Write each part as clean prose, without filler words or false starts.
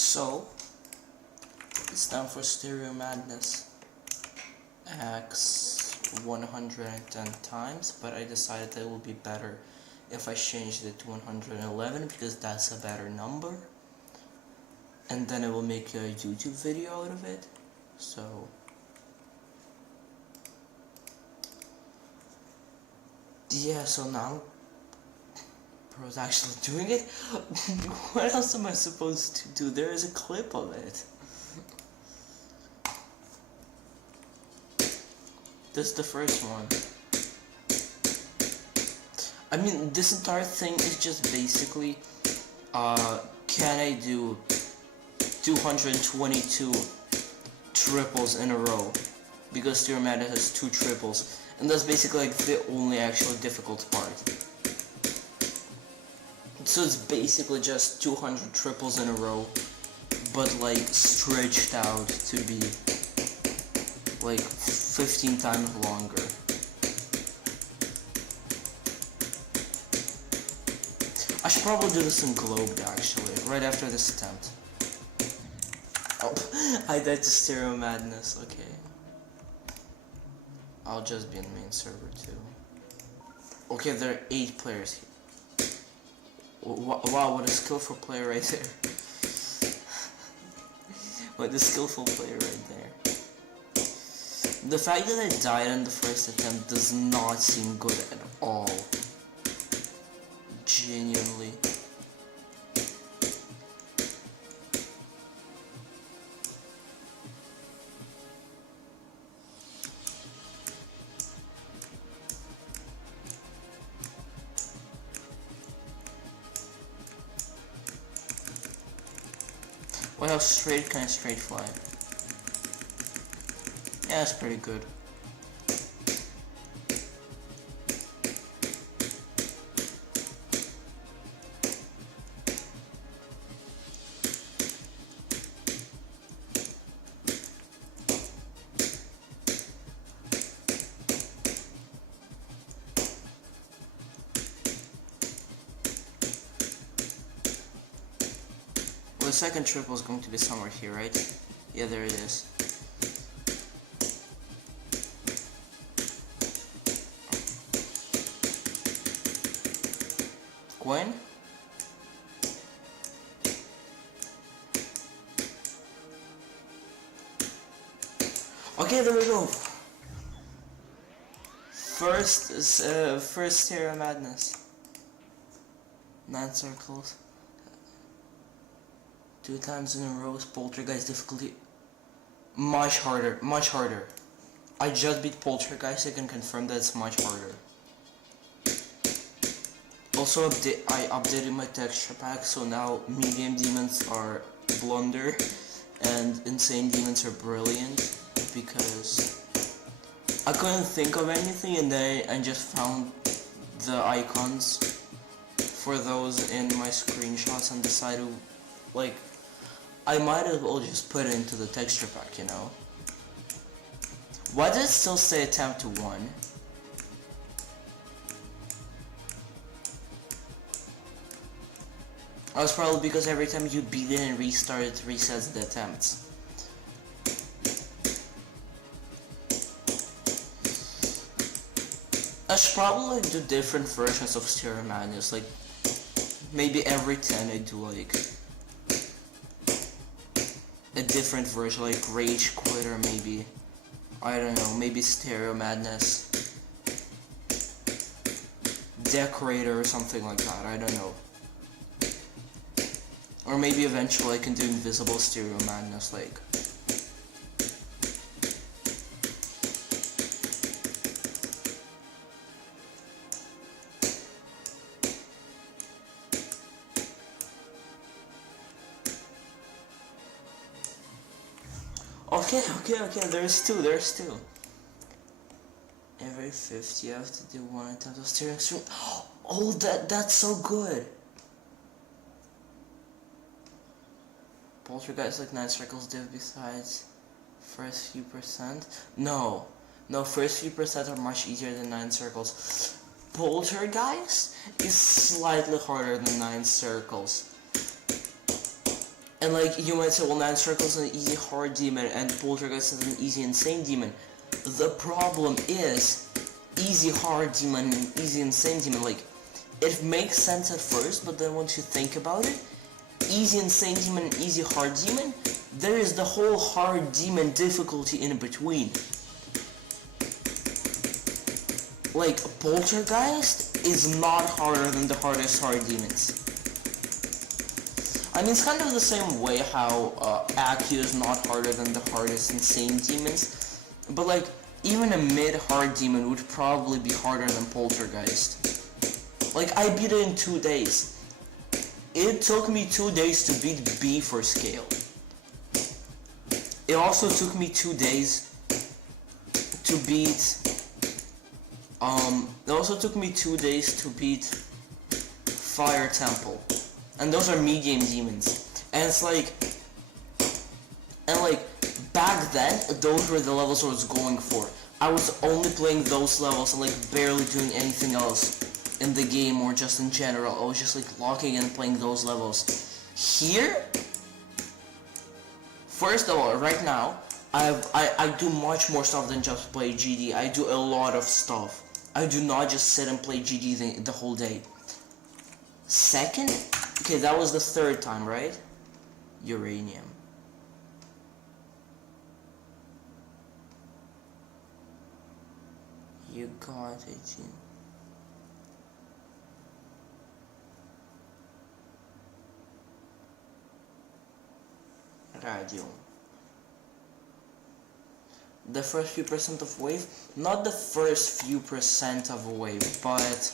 So, it's time for Stereo Madness X 110 times, but I decided that it would be better if I changed it to 111 because that's a better number, and then I will make a YouTube video out of it. So yeah, so now Bro's actually doing it. What else am I supposed to do? There is a clip of it. This is the first one. I mean, this entire thing is just basically, can I do 222 triples in a row? Because Stereo Madness has 2 triples, and that's basically like the only actual difficult part. So it's basically just 200 triples in a row, but like stretched out to be like 15 times longer. I should probably do this in Globe actually, right after this attempt. Oh, I died to Stereo Madness, okay. I'll just be in the main server too. Okay, there are 8 players here. Wow, what a skillful player right there. What a skillful player right there. The fact that I died in the first attempt does not seem good at all. Genuinely. Well, how straight can a straight fly? Yeah, that's pretty good. Well, the second triple is going to be somewhere here, right? Yeah, there it is. Gwen? Okay, there we go. First Stereo Madness. 9 circles. 2 times in a row. Poltergeist difficulty. Much harder. Much harder. I just beat Poltergeist. I can confirm that it's much harder. Also, I updated my texture pack, so now medium demons are blunder and insane demons are brilliant, because I couldn't think of anything and then I just found the icons for those in my screenshots and decided, like, I might as well just put it into the texture pack, you know? Why does it still say attempt to 1? That's probably because every time you beat it and restart, it resets the attempts. I should probably do different versions of Stereo Madness, like maybe every 10 I do like a different version, like Rage Quit, or maybe, I don't know, maybe Stereo Madness Decorator or something like that, I don't know. Or maybe eventually I can do Invisible Stereo Madness, like. Okay, there's two. Every 50 you have to do 1 attempt of Stereo Extreme. Oh, that's so good. Poltergeist like 9 circles div besides first few percent. No, first few percent are much easier than 9 circles. Poltergeist is slightly harder than 9 circles. And like, you might say, well, Nine Circles is an easy hard demon, and Poltergeist is an easy insane demon. The problem is, easy hard demon and easy insane demon, like, it makes sense at first, but then once you think about it, easy insane demon and easy hard demon, there is the whole hard demon difficulty in between. Like, Poltergeist is not harder than the hardest hard demons. I mean, it's kind of the same way how Accu is not harder than the hardest insane demons, but like, even a mid-hard demon would probably be harder than Poltergeist. Like, I beat it in 2 days. It took me 2 days to beat B for scale. It also took me 2 days to beat it also took me 2 days to beat Fire Temple. And those are medium demons. And it's like, back then, those were the levels I was going for. I was only playing those levels and like barely doing anything else in the game or just in general. I was just like locking in and playing those levels. Here, first of all, right now, I do much more stuff than just play GD. I do a lot of stuff. I do not just sit and play GD the whole day. Second, okay, that was the third time, right? Uranium. You got 18. Radio. The first few percent of wave, not the first few percent of wave, but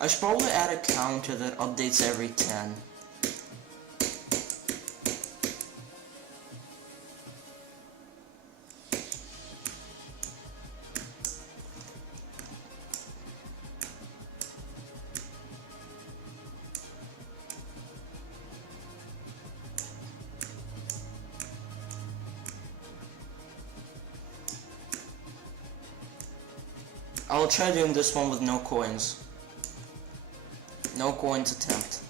I should probably add a counter that updates every 10. I'll try doing this one with no coins. No coins attempt.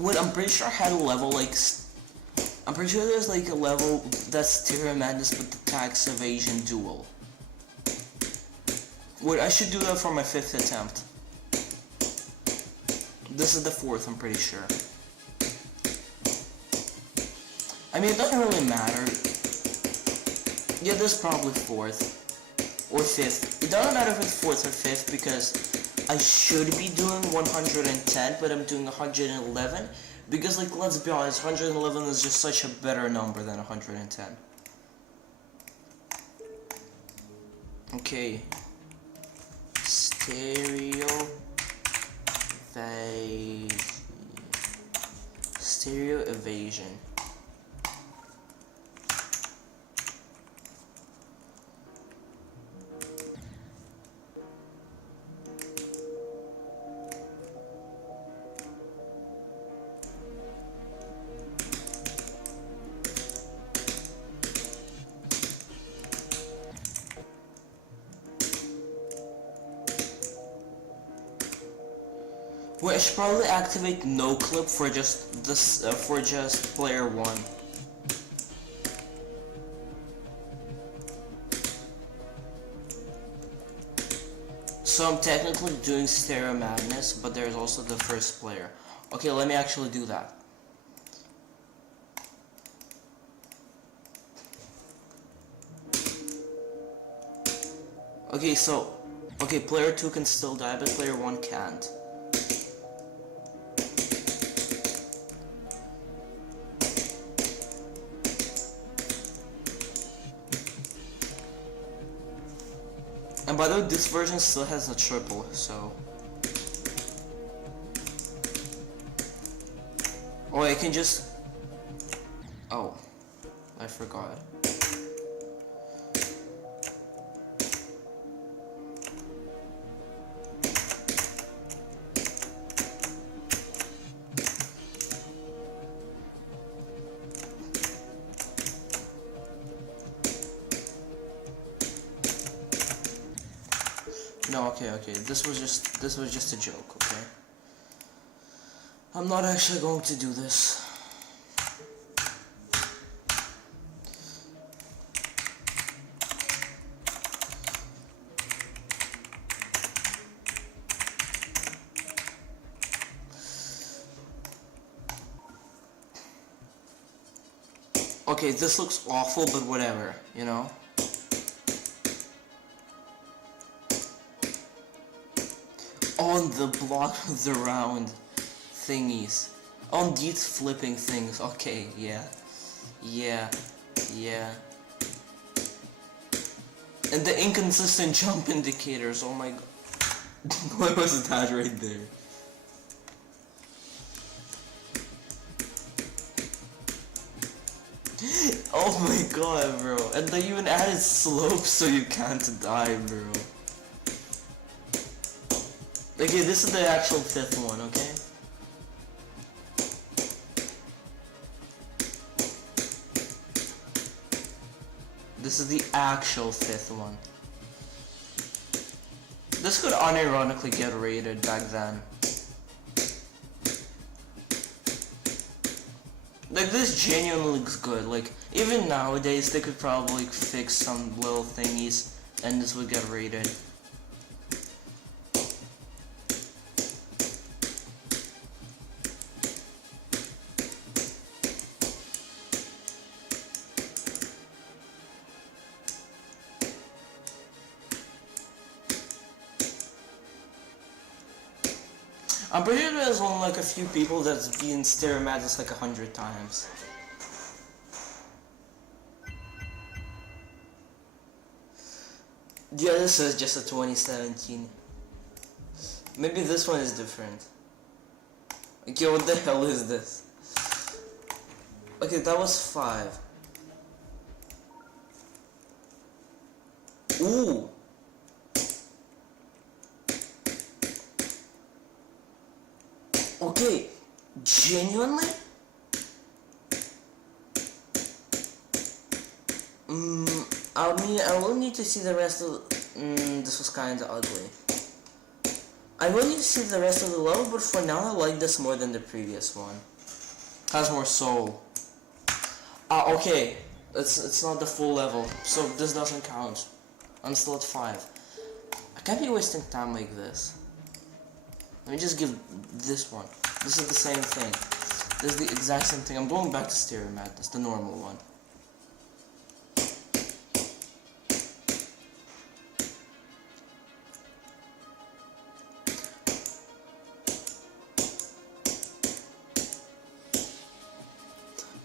Wait, I'm pretty sure I had a level like... I'm pretty sure there's like a level that's Stereo Madness with the tax evasion duel. Wait, I should do that for my 5th attempt. This is the 4th, I'm pretty sure. I mean, it doesn't really matter. Yeah, this is probably 4th. Or 5th. It doesn't matter if it's 4th or 5th because I should be doing 110, but I'm doing 111. Because, like, let's be honest, 111 is just such a better number than 110. Okay. Stereo evasion. Wait, I should probably activate no clip for just this for just player 1. So I'm technically doing Stereo Madness, but there's also the first player. Okay, let me actually do that. Okay, so player 2 can still die, but player 1 can't. And by the way, this version still has a triple, so... Oh, I can just... Oh, I forgot. No, okay. This was just a joke, okay? I'm not actually going to do this. Okay, this looks awful, but whatever, you know? On the block of the round thingies. On these flipping things. Okay, yeah. And the inconsistent jump indicators, oh my god. What was that right there? Oh my god, bro. And they even added slopes so you can't die, bro. Okay, this is the actual 5th one, okay? This is the actual 5th one. This could unironically get rated back then. Like, this genuinely looks good. Like, even nowadays, they could probably fix some little thingies and this would get rated. I'm pretty sure there's only like a few people that's been Stereo Madness like 100 times. Yeah, this is just a 2017. Maybe this one is different. Okay, what the hell is this? Okay, that was 5. Ooh! Okay, genuinely? I will need to see the rest of this was kinda ugly. I will need to see the rest of the level, but for now I like this more than the previous one. Has more soul. Okay. It's not the full level, so this doesn't count. I'm still at 5. I can't be wasting time like this. Let me just give this one. This is the same thing. This is the exact same thing. I'm going back to Stereo Madness, the normal one.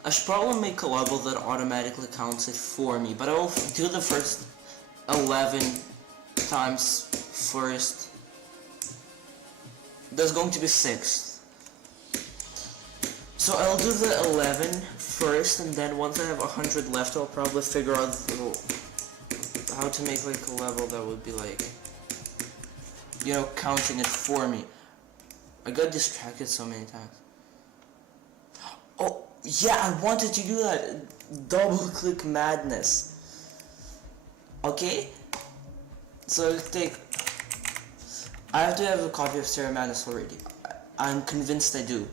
I should probably make a level that automatically counts it for me, but I will do the first 11 times first. There's going to be 6. So I'll do the 11 first, and then once I have 100 left, I'll probably figure out how to make like a level that would be like, you know, counting it for me. I got distracted so many times. Oh, yeah, I wanted to do that. Double click madness. Okay? So I have to have a copy of Stereo Madness already. I'm convinced I do.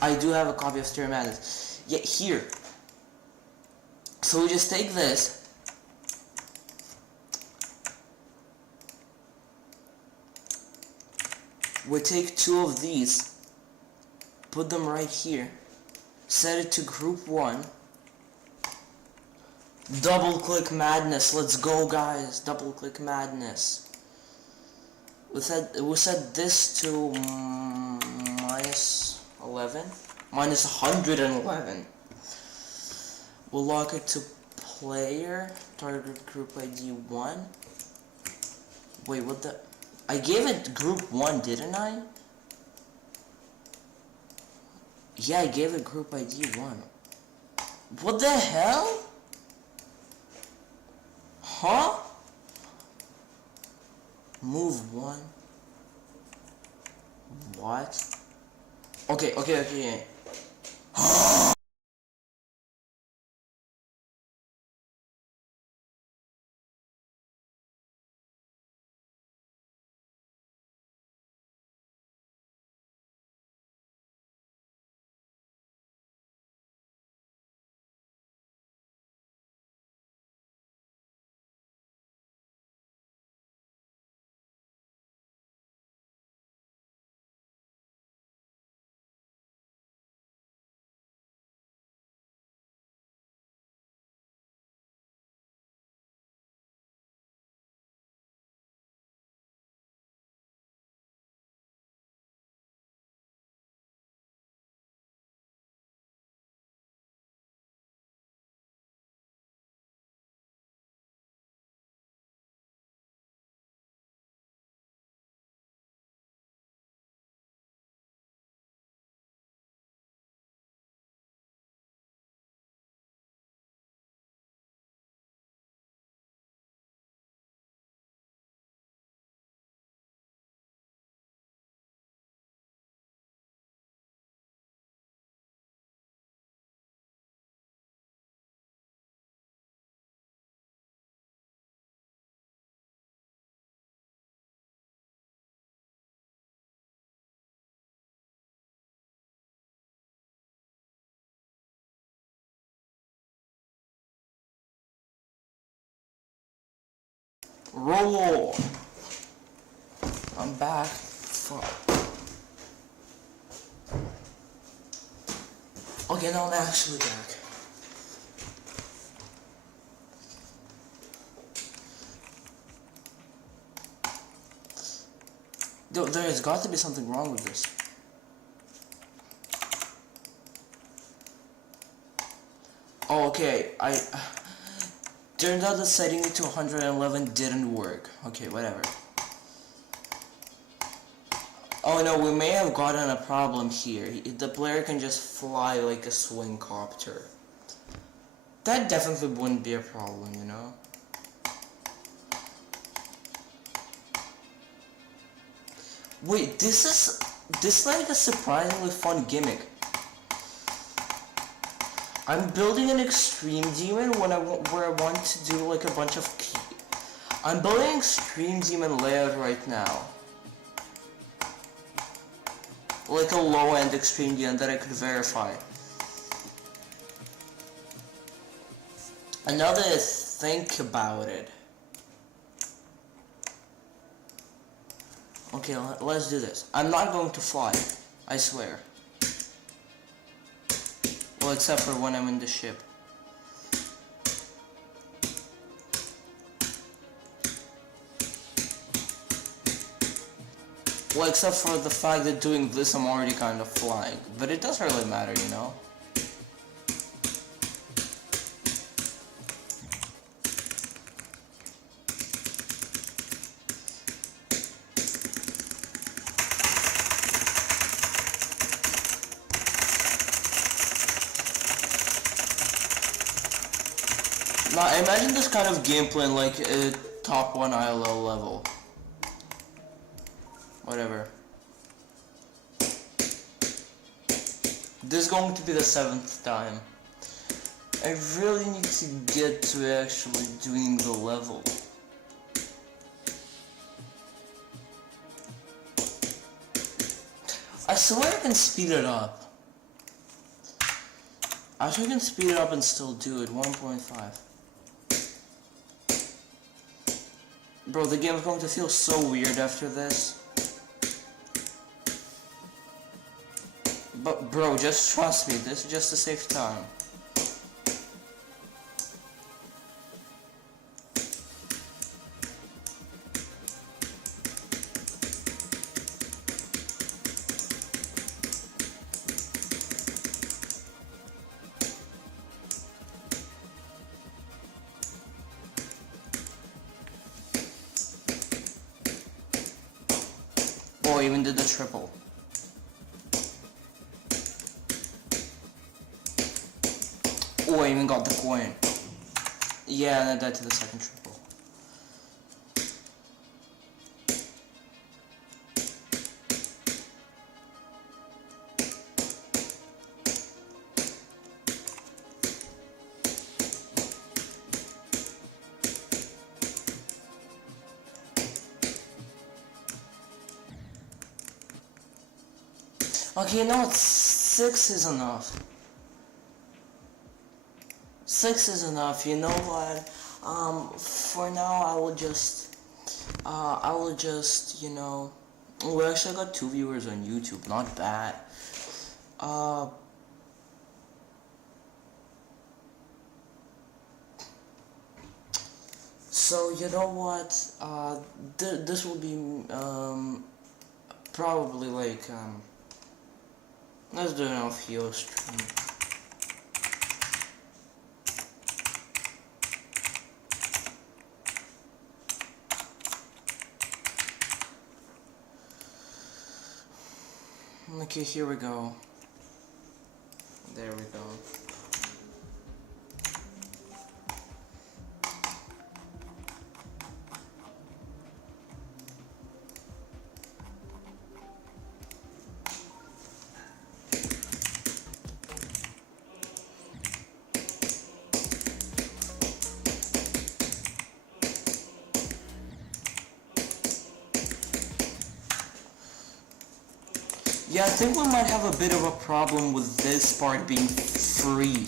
I do have a copy of Stereo Madness. Yeah, here. So we just take this. We take 2 of these. Put them right here. Set it to group 1. Double click madness. Let's go, guys. Double click madness. We set this to minus 11. Minus 111. We'll lock it to player. Target group ID 1. Wait, what the? I gave it group 1, didn't I? Yeah, I gave it group ID 1. What the hell? Huh? Move 1. What? Okay. Roll! I'm back. Fuck. Okay, now I'm actually back. There's got to be something wrong with this. Oh, okay, turns out that setting it to 111 didn't work. Okay, whatever. Oh no, we may have gotten a problem here. The player can just fly like a swing copter. That definitely wouldn't be a problem, you know? Wait, this is like a surprisingly fun gimmick. I'm building an extreme demon where I want to do like a bunch of I'm building an extreme demon layout right now. Like a low-end extreme demon that I could verify. And now that I think about it. Okay, let's do this. I'm not going to fly, I swear. Well, except for when I'm in the ship. Well, except for the fact that doing this I'm already kind of flying. But it doesn't really matter, you know? Now, I imagine this kind of gameplay in like a top 1 ILL level. Whatever. This is going to be the 7th time. I really need to get to actually doing the level. I swear I can speed it up. I sure I can speed it up and still do it. 1.5. Bro, the game is going to feel so weird after this. But bro, just trust me, this is just to save time. Oh, I even did the triple. Oh, I even got the coin. Yeah, and I died to the second triple. Okay, no, 6 is enough. 6 is enough, you know what? For now I will just, you know, we actually got 2 viewers on YouTube, not bad. So, you know what, this will be, probably like, let's do an LFO stream. Okay, here we go. There we go. Yeah, I think we might have a bit of a problem with this part being free.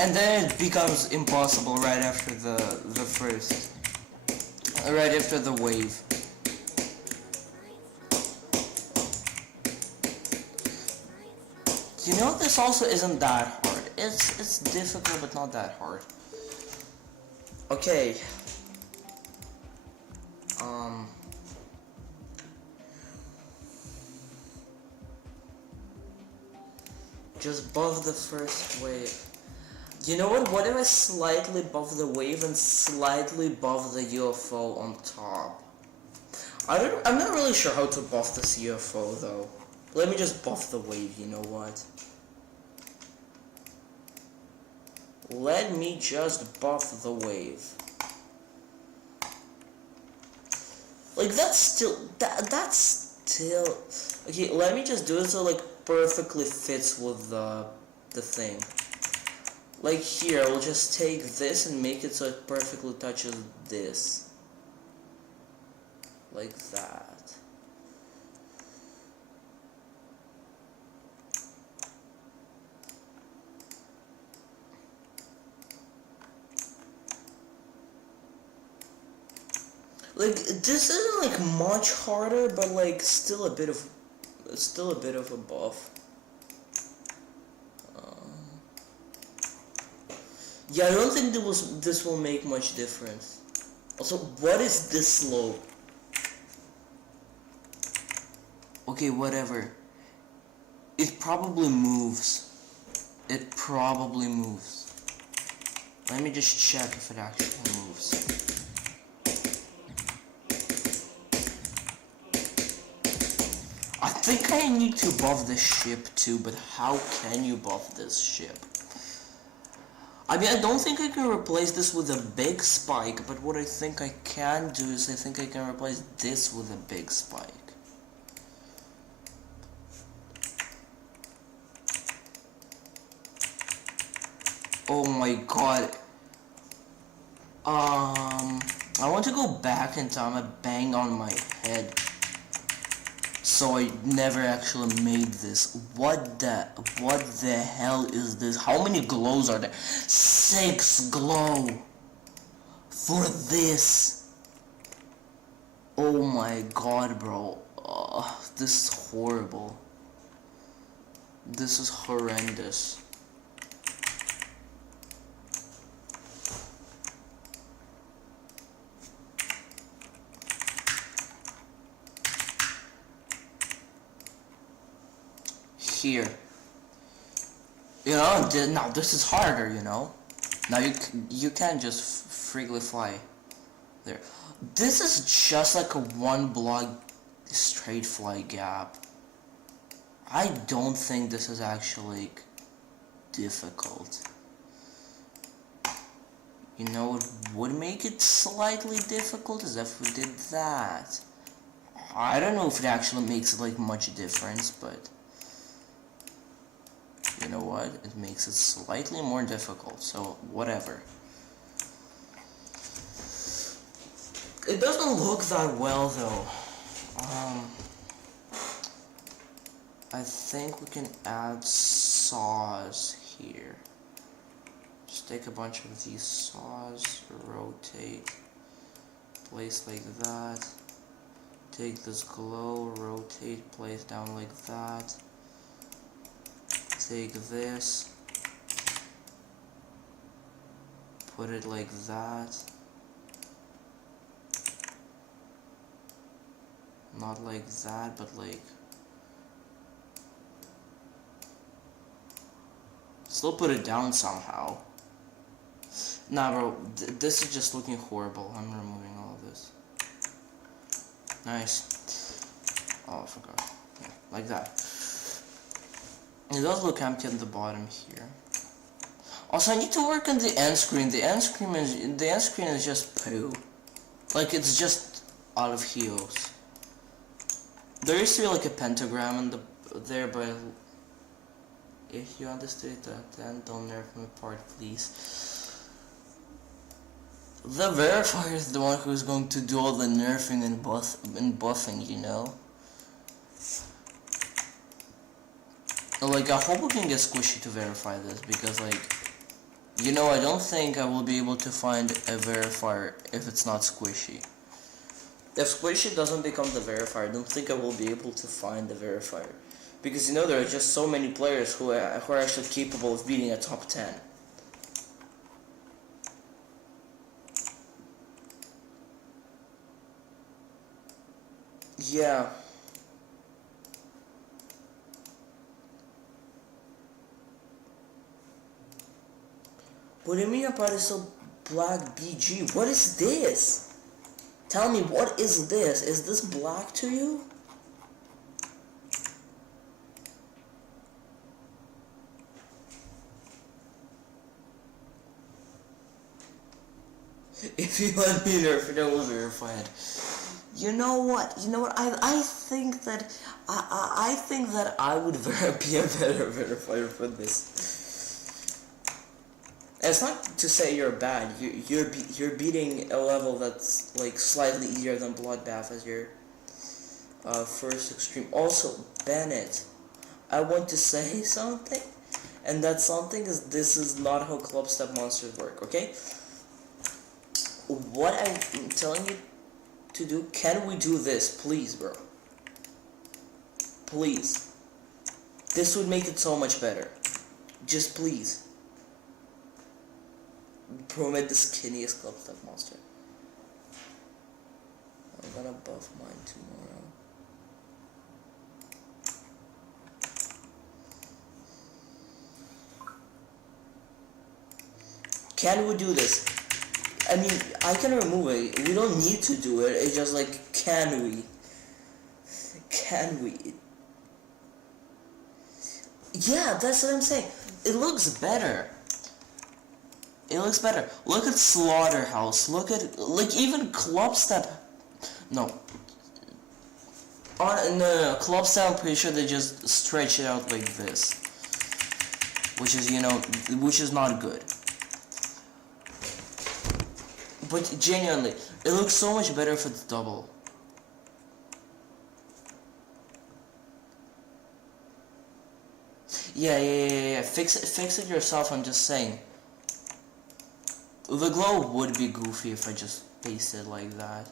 And then it becomes impossible right after right after the wave. You know, this also isn't that hard. It's difficult, but not that hard. Okay. Just buff the first wave. You know what? What if I slightly buff the wave and slightly buff the UFO on top? I'm not really sure how to buff this UFO though. Let me just buff the wave, you know what? Let me just buff the wave. Like that's still okay, let me just do it so like perfectly fits with the thing. Like here, I'll just take this and make it so it perfectly touches this. Like that. Like, this isn't like much harder, but like still a bit of a buff. Yeah, I don't think this will make much difference. Also, what is this slope? Okay, whatever. It probably moves. It probably moves. Let me just check if it actually moves. I think I need to buff this ship too, but how can you buff this ship? I mean, I don't think I can replace this with a big spike, but what I think I can do is I think I can replace this with a big spike. Oh my god. I want to go back in time and bang on my head. So I never actually made this. What the hell is this? How many glows are there? 6 glow for this. Oh my god, bro. This is horrible. This is horrendous. Here, you know, now this is harder, you know. Now you can't just freely fly there. This is just like a 1 block straight fly gap. I don't think this is actually difficult. You know what would make it slightly difficult is if we did that. I don't know if it actually makes like much difference, but you know what? It makes it slightly more difficult, so whatever. It doesn't look that well though. I think we can add saws here. Just take a bunch of these saws, rotate, place like that. Take this glow, rotate, place down like that. Take this, put it like that, not like that, but like, still put it down somehow. Nah bro, this is just looking horrible. I'm removing all of this. Nice. Oh, I forgot. Yeah, like that. It does look empty at the bottom here. Also, I need to work on the end screen. The end screen is just poo. Like, it's just out of heels. There used to be like a pentagram in there, but if you understood that, then don't nerf me apart, please. The verifier is the one who's going to do all the nerfing and buffing, you know. Like, I hope we can get Squishy to verify this, because, like, You know, I don't think I will be able to find a verifier if it's not squishy. If squishy doesn't become the verifier, I don't think I will be able to find the verifier. Because you know, there are just so many players who are actually capable of beating a top 10. Yeah. What do you mean about is so black BG? What is this? Tell me, what is this? Is this black to you? If you let me nerf it, I will verify it. You know what? I think that I think that I would be a better verifier for this. And it's not to say you're bad. You're beating a level that's like slightly easier than Bloodbath as your first extreme. Also, Bennett, I want to say something, and that something is this is not how club step monsters work. Okay. What I'm telling you to do, can we do this, please, bro? Please. This would make it so much better. Just please. Promit the skinniest club step monster. I'm gonna buff mine tomorrow. Can we do this? I mean, I can remove it. We don't need to do it. It's just like, can we? Can we? Yeah, that's what I'm saying. It looks better. It looks better. Look at Slaughterhouse. Look at, like, even Club Step. No. No. Club Step, I'm pretty sure they just stretch it out like this. Which is, you know, which is not good. But genuinely, it looks so much better for the double. Yeah. Fix it yourself, I'm just saying. The glow would be goofy if I just pasted like that.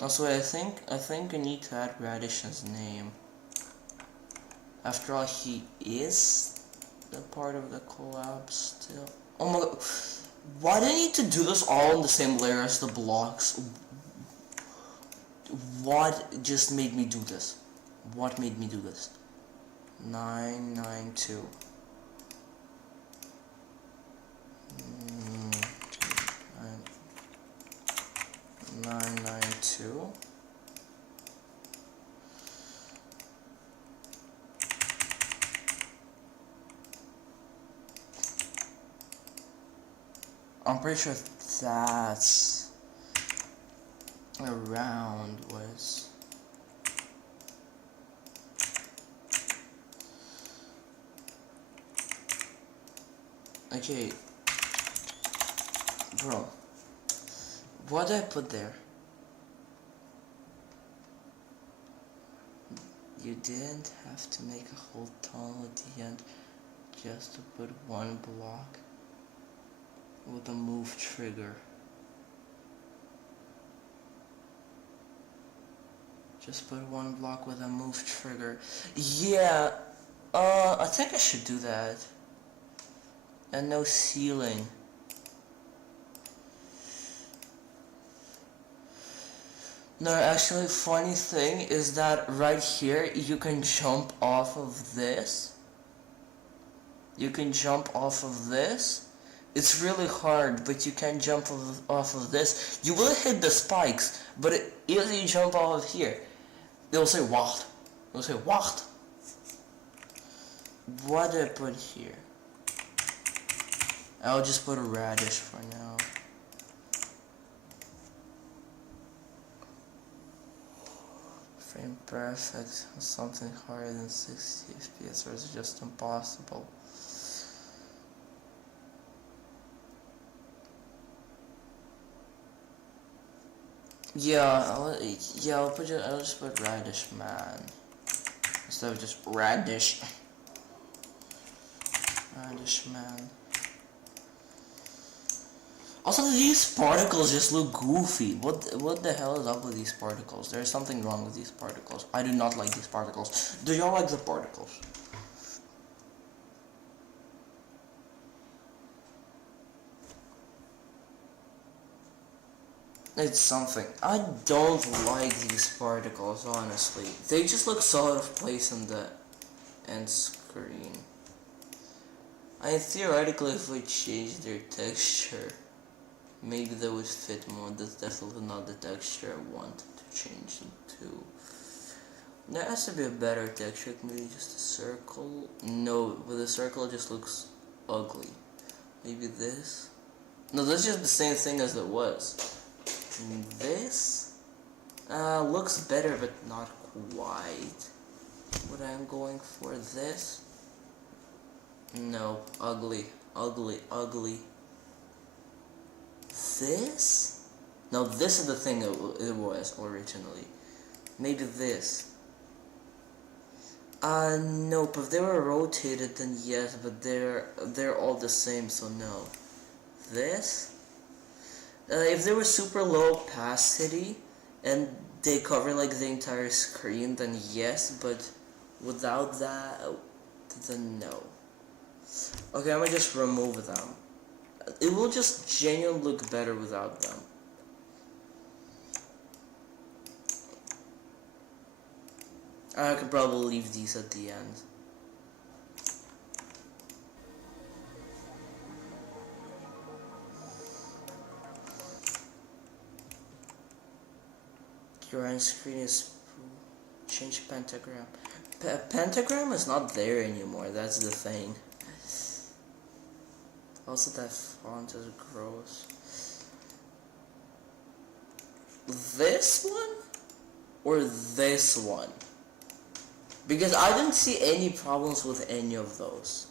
Also, I think I need to add Radish's name. After all, he is the part of the collab still. Oh my god. Why do I need to do this all in the same layer as the blocks? What just made me do this? What made me do this? 992. 992. I'm pretty sure that's around was. Okay, bro, what did I put there? You didn't have to make a whole tunnel at the end just to put one block with a move trigger. Just put one block with a move trigger. Yeah, I think I should do that. And no ceiling. No, actually, funny thing is that right here, you can jump off of this. You can jump off of this. It's really hard, but you can jump off of this. You will hit the spikes, but if you jump off of here, they'll say wacht. They'll say wacht. What did I put here? I'll just put a radish for now. Frame perfect. Something higher than 60 FPS, or is it just impossible? Yeah, I'll just put radish, man. instead of just radish. Radish man. Also, these particles just look goofy. What the hell is up with these particles? There's something wrong with these particles. I do not like these particles. Do y'all like the particles? It's something. I don't like these particles, honestly. They just look so out of place in the end screen. Theoretically, if we change their texture, maybe they would fit more. That's definitely not the texture I want to change them to. There has to be a better texture, maybe just a circle. No, with a circle it just looks ugly. Maybe this? No, that's just the same thing as it was. This looks better, but not quite what I'm going for. This? No, ugly, ugly, ugly. This? No, this is the thing it was originally. Maybe this. Nope, if they were rotated then yes, but they're all the same, so no. This? If they were super low opacity and they cover like the entire screen, then yes, but without that, then no. Okay, I'm gonna just remove them. It will just genuinely look better without them. I could probably leave these at the end. Your end screen is change pentagram. Pentagram is not there anymore, that's the thing. Also, that font is gross. This one? Or this one? Because I didn't see any problems with any of those.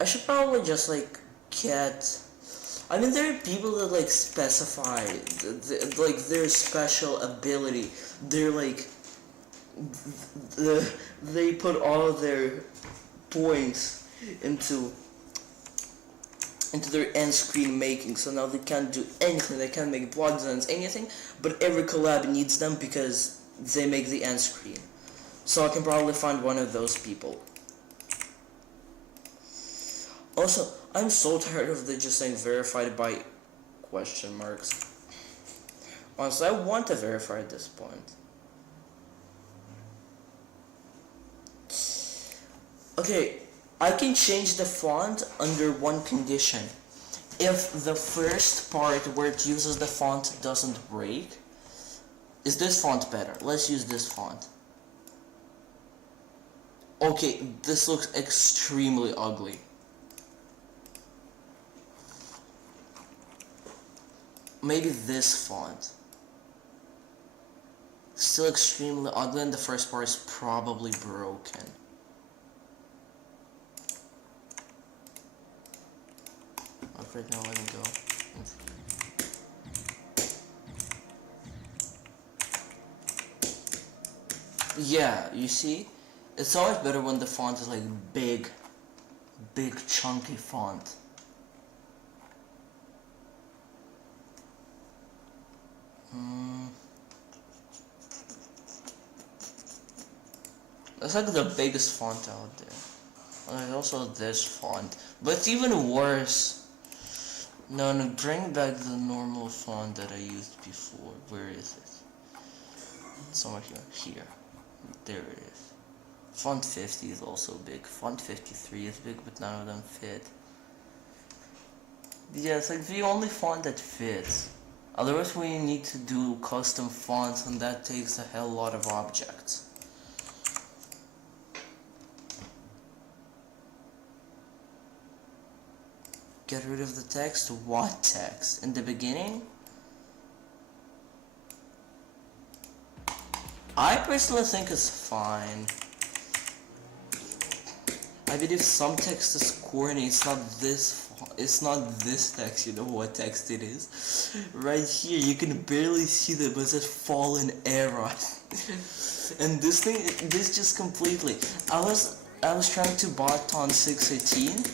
I should probably just like get... I mean, there are people that like specify like their special ability. They're like they put all of their points into their end screen making, so now they can't do anything. They can't make blood designs, anything, but every collab needs them because they make the end screen. So I can probably find one of those people. Also, I'm so tired of just saying verified by question marks. Honestly, I want to verify at this point. Okay, I can change the font under one condition. If the first part where it uses the font doesn't break. Is this font better? Let's use this font. Okay, this looks extremely ugly. Maybe this font. Still extremely ugly, and the first part is probably broken. Okay, now let me go. Yeah, you see? It's always better when the font is like big chunky font. That's like the biggest font out there. There's also this font, but it's even worse. No, bring back the normal font that I used before. Where is it? Somewhere here. Here. There it is. Font 50 is also big. Font 53 is big, but none of them fit. Yeah, it's like the only font that fits. Otherwise we need to do custom fonts, and that takes a hell lot of objects. Get rid of the text? What text? In the beginning? I personally think it's fine. I believe some text is corny, it's not this it's not this text, you know what text it is. Right here, you can barely see that, but it says fallen era. And this just completely, I was trying to bot on 618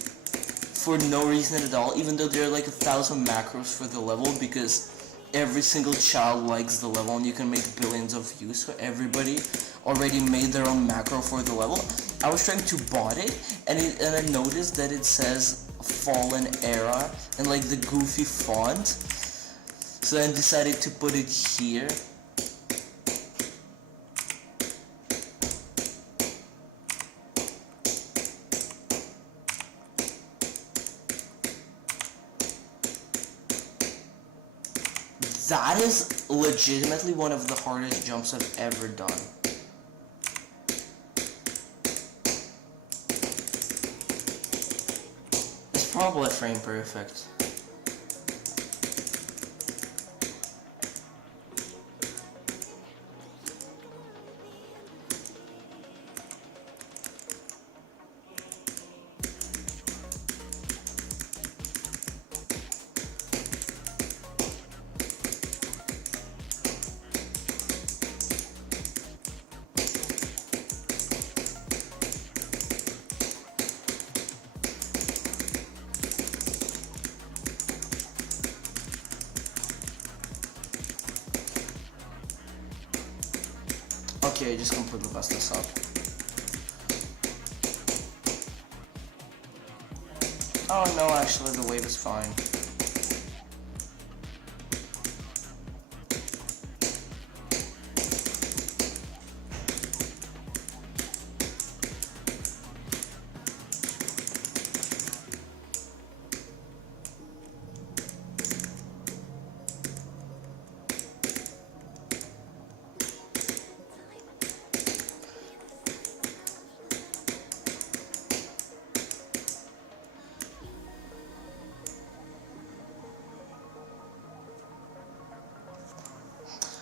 for no reason at all, even though there are like 1,000 macros for the level, because every single child likes the level and you can make billions of views, so everybody already made their own macro for the level. I was trying to bot it, and I noticed that it says Fallen Era and like the goofy font, so I decided to put it here. That is legitimately one of the hardest jumps I've ever done. It's probably frame perfect. Okay, I just completely messed this up. Oh no, actually the wave is fine.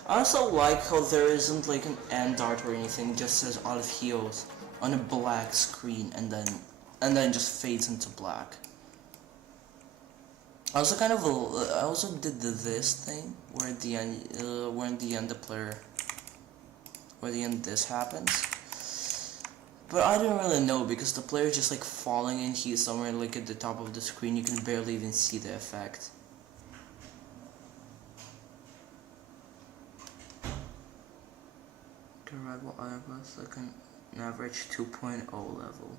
I also like how there isn't like an end dart or anything, it just says out of heels on a black screen and then just fades into black. I also I also did this thing where at the end this happens. But I didn't really know because the player is just like falling and he's somewhere like at the top of the screen, you can barely even see the effect. Rival Iris like an average 2.0 level.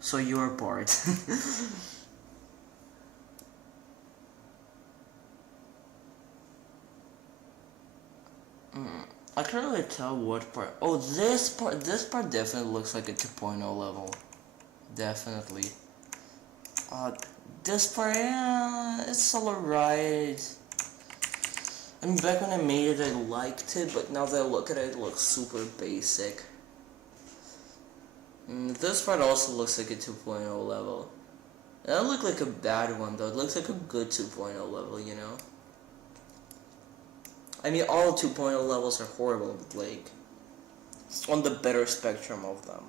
So you're bored. I can't really tell what part. Oh, this part definitely looks like a 2.0 level. Definitely. This part, yeah, it's alright. I mean, back when I made it, I liked it, but now that I look at it, it looks super basic. This part also looks like a 2.0 level. It doesn't look like a bad one, though. It looks like a good 2.0 level, you know? I mean, all 2.0 levels are horrible, but, like, it's on the better spectrum of them.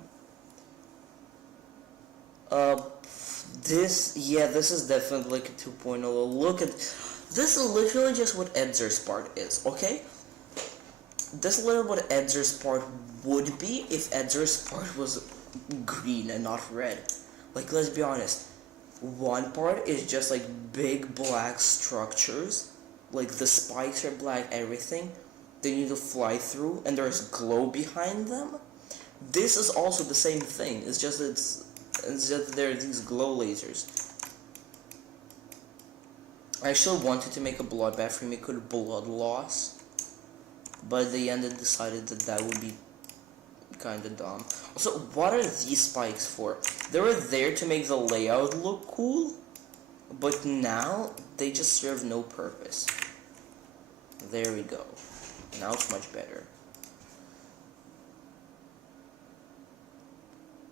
This is definitely like a 2.0. Look at... This is literally just what Edzer's part is, okay? This is literally what Edzer's part would be if Edzer's part was green and not red. Like, let's be honest. One part is just like big black structures. Like, the spikes are black, everything. They need to fly through, and there's glow behind them. This is also the same thing. It's just that there are these glow lasers. I actually wanted to make a bloodbath remake with blood loss, but at the end I decided that would be kinda dumb. Also, what are these spikes for? They were there to make the layout look cool, but now they just serve no purpose. There we go. Now it's much better.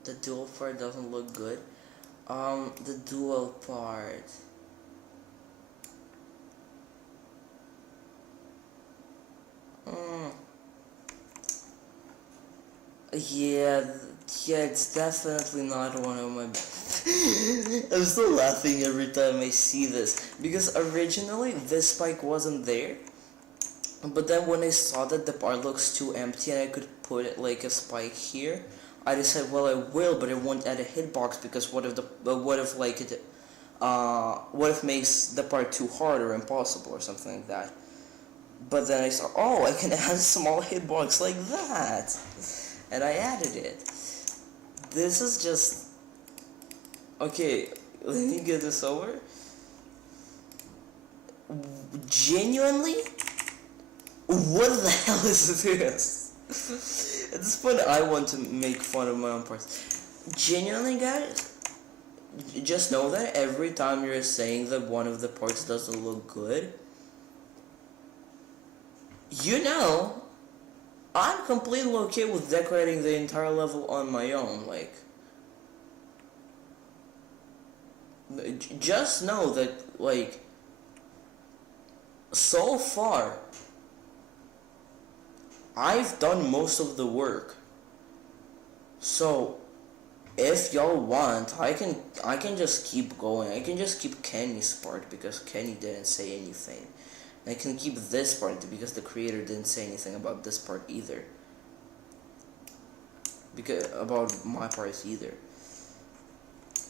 The dual part doesn't look good. The dual part... Yeah, it's definitely not one of my. I'm still laughing every time I see this because originally this spike wasn't there, but then when I saw that the part looks too empty and I could put it like a spike here, I decided, well, I will, but I won't add a hitbox because what if what if makes the part too hard or impossible or something like that. But then I saw, oh, I can add a small hitbox like that, and I added it. This is just okay. Let me get this over. Genuinely, what the hell is this? At this point, I want to make fun of my own parts. Genuinely, guys, just know that every time you're saying that one of the parts doesn't look good, you know, I'm completely okay with decorating the entire level on my own, like, just know that, like, so far, I've done most of the work, so, if y'all want, I can just keep going, I can just keep Kenny's part, because Kenny didn't say anything. I can keep this part because the creator didn't say anything about this part either. Because about my parts either.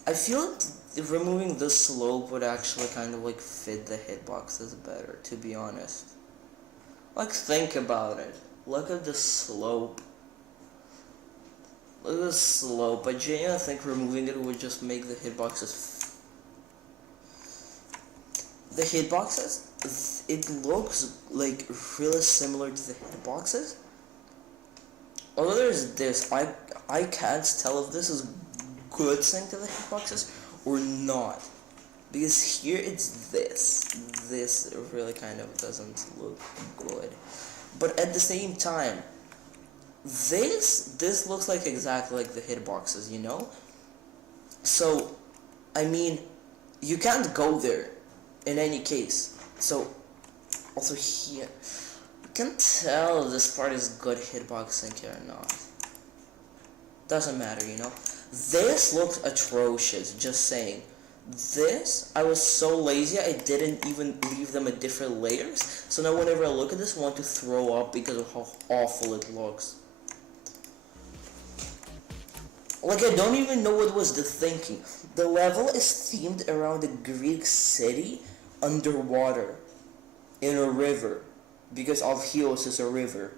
I feel like removing the slope would actually kind of like fit the hitboxes better, to be honest. Like, think about it. Look at the slope. Look at the slope. I genuinely think removing it would just make the hitboxes. The hitboxes, it looks like really similar to the hitboxes. Although there's this, I can't tell if this is good synced to the hitboxes or not. Because here it's this. This really kind of doesn't look good. But at the same time, this looks like exactly like the hitboxes, you know? So, I mean, you can't go there in any case. So, also here, you can tell if this part is good hitbox sync or not. Doesn't matter, you know? This looks atrocious, just saying. This, I was so lazy, I didn't even leave them at different layers. So now whenever I look at this, I want to throw up because of how awful it looks. Like, I don't even know what was the thinking. The level is themed around a Greek city underwater in a river because Alpheus is a river.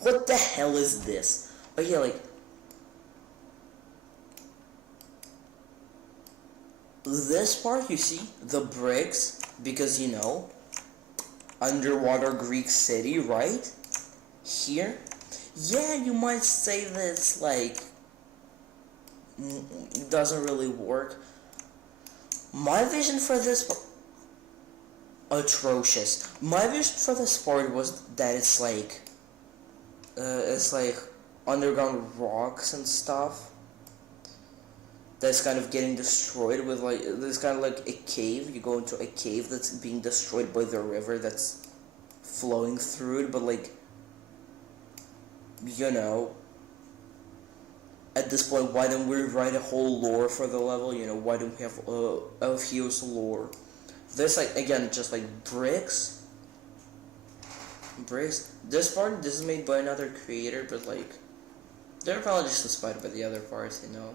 What the hell is this? Oh yeah, like, this part, you see, the bricks, because, you know, underwater Greek city, right? Here, yeah, you might say this, like, it doesn't really work. My vision for this atrocious. My vision for this part was that it's like underground rocks and stuff that's kind of getting destroyed with, like, there's kind of like a cave. You go into a cave that's being destroyed by the river that's flowing through it, but, like, you know, at this point, why don't we write a whole lore for the level? You know, why don't we have Alpheus lore? This, like, again, just like bricks. This part, this is made by another creator, but, like, they're probably just inspired by the other parts, you know.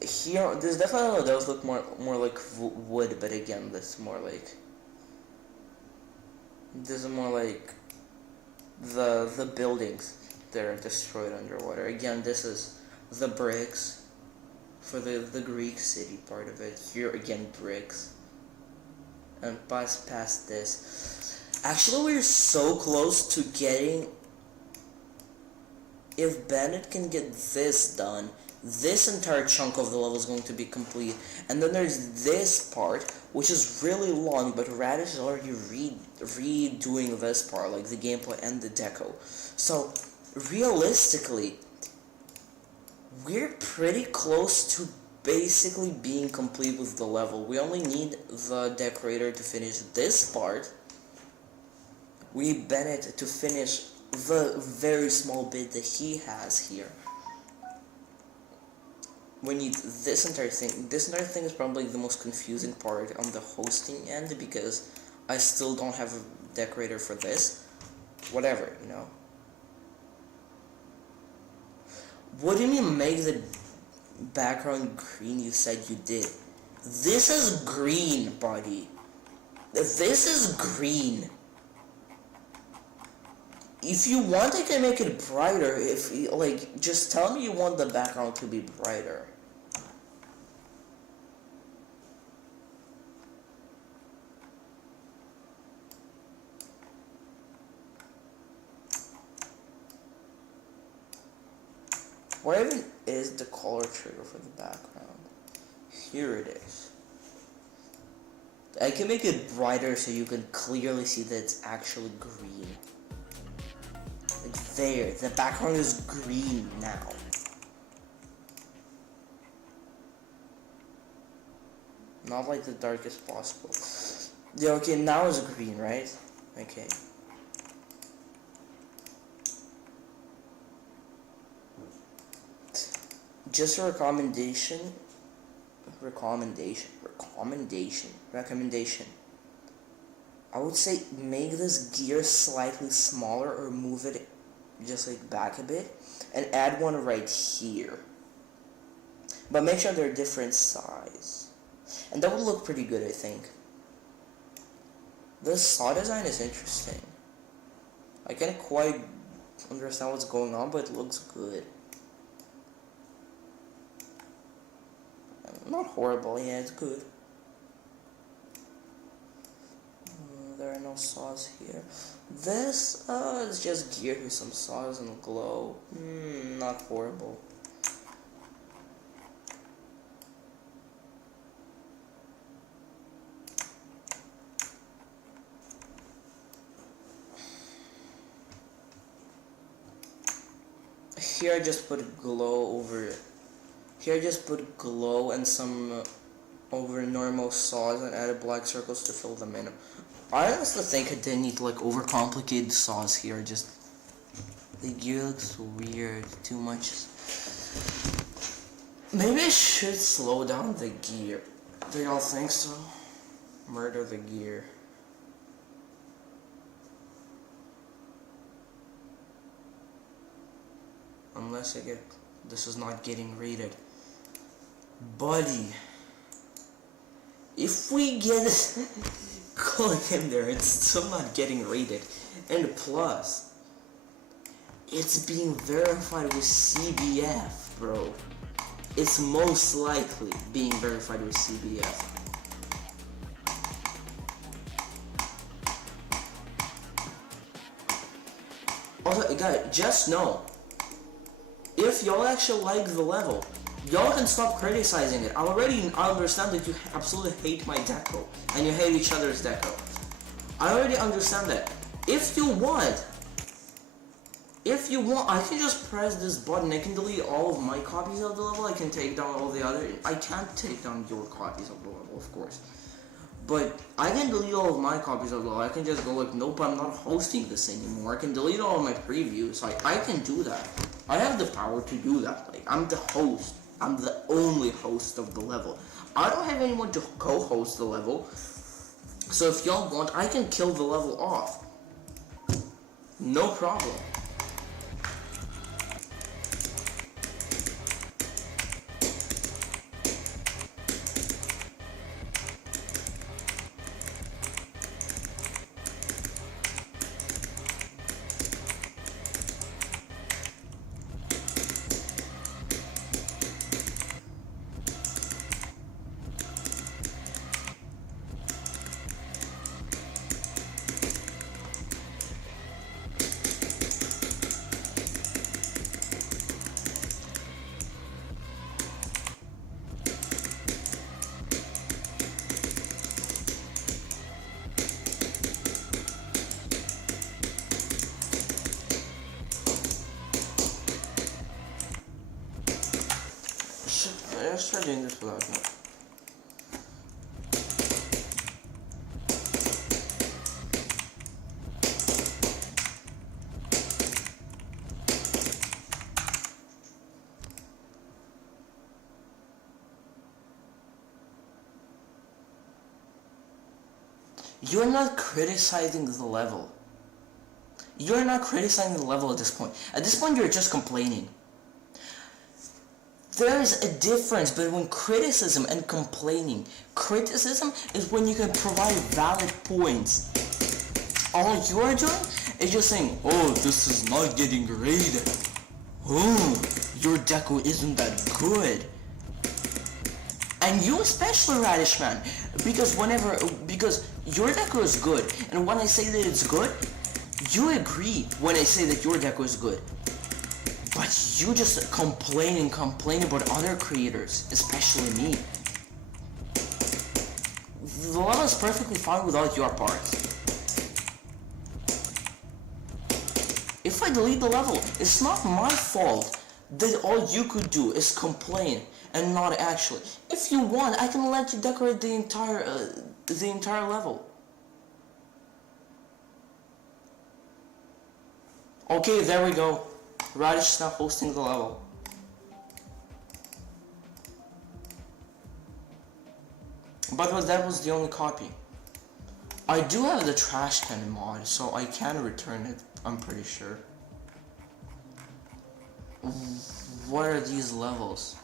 Here, this definitely does look more like wood, but again, this is more like the buildings that are destroyed underwater. Again, this is the bricks for the Greek city part of it. Here again, bricks, and past this. Actually, we're so close to getting. If Bennett can get this done, this entire chunk of the level is going to be complete. And then there's this part, which is really long, but Radish is already redoing this part, like the gameplay and the deco. So, realistically, we're pretty close to basically being complete with the level. We only need the decorator to finish this part. We need Bennett to finish the very small bit that he has here. We need this entire thing. This entire thing is probably the most confusing part on the hosting end because I still don't have a decorator for this. Whatever, you know. What do you mean make the background green? You said you did. This is green, buddy. This is green. If you want, I can make it brighter. If you, like, just tell me you want the background to be brighter. Where even is the color trigger for the background? Here it is. I can make it brighter so you can clearly see that it's actually green. Like there, the background is green now. Not like the darkest possible. Yeah, okay, now it's green, right? Okay. Just a recommendation. I would say make this gear slightly smaller or move it just like back a bit and add one right here. But make sure they're different size. And that would look pretty good, I think. This saw design is interesting. I can't quite understand what's going on, but it looks good. Not horrible, yeah, it's good. There are no saws here. This is just geared with some saws and glow. Not horrible. Here I just put glow over it. Here I just put glow and some over normal saws and added black circles to fill them in. I honestly think I didn't need to like overcomplicate the saws here. Just the gear looks weird, too much. Maybe I should slow down the gear. Do y'all think so? Murder the gear. Unless I get, this is not getting rated. Buddy, if we get click in there, it's still not getting rated. And plus, it's being verified with CBF, bro. It's most likely being verified with CBF. Also, guys, just know, if y'all actually like the level, y'all can stop criticizing it. I understand that you absolutely hate my deco, and you hate each other's deco. I already understand that. If you want, I can just press this button. I can delete all of my copies of the level. I can take down all the other. I can't take down your copies of the level, of course. But I can delete all of my copies of the level. I can just go like, nope, I'm not hosting this anymore. I can delete all of my previews. Like, I can do that. I have the power to do that. Like, I'm the host. I'm the only host of the level. I don't have anyone to co-host the level. So if y'all want, I can kill the level off. No problem. let's try doing this without milk. You're not criticizing the level. You're not criticizing the level at this point. At this point, you're just complaining. There is a difference between criticism and complaining. Criticism is when you can provide valid points. All you are doing is just saying, oh, this is not getting rated. Oh, your deco isn't that good. And you especially, Radish Man, because your deco is good, and when I say that it's good, you agree when I say that your deco is good. But you just complain about other creators, especially me. The level is perfectly fine without your part. If I delete the level, it's not my fault that all you could do is complain and not actually. If you want, I can let you decorate the entire level. Okay, there we go. Radish is now hosting the level. By the way, that was the only copy. I do have the trash can mod, so I can return it, I'm pretty sure. What are these levels?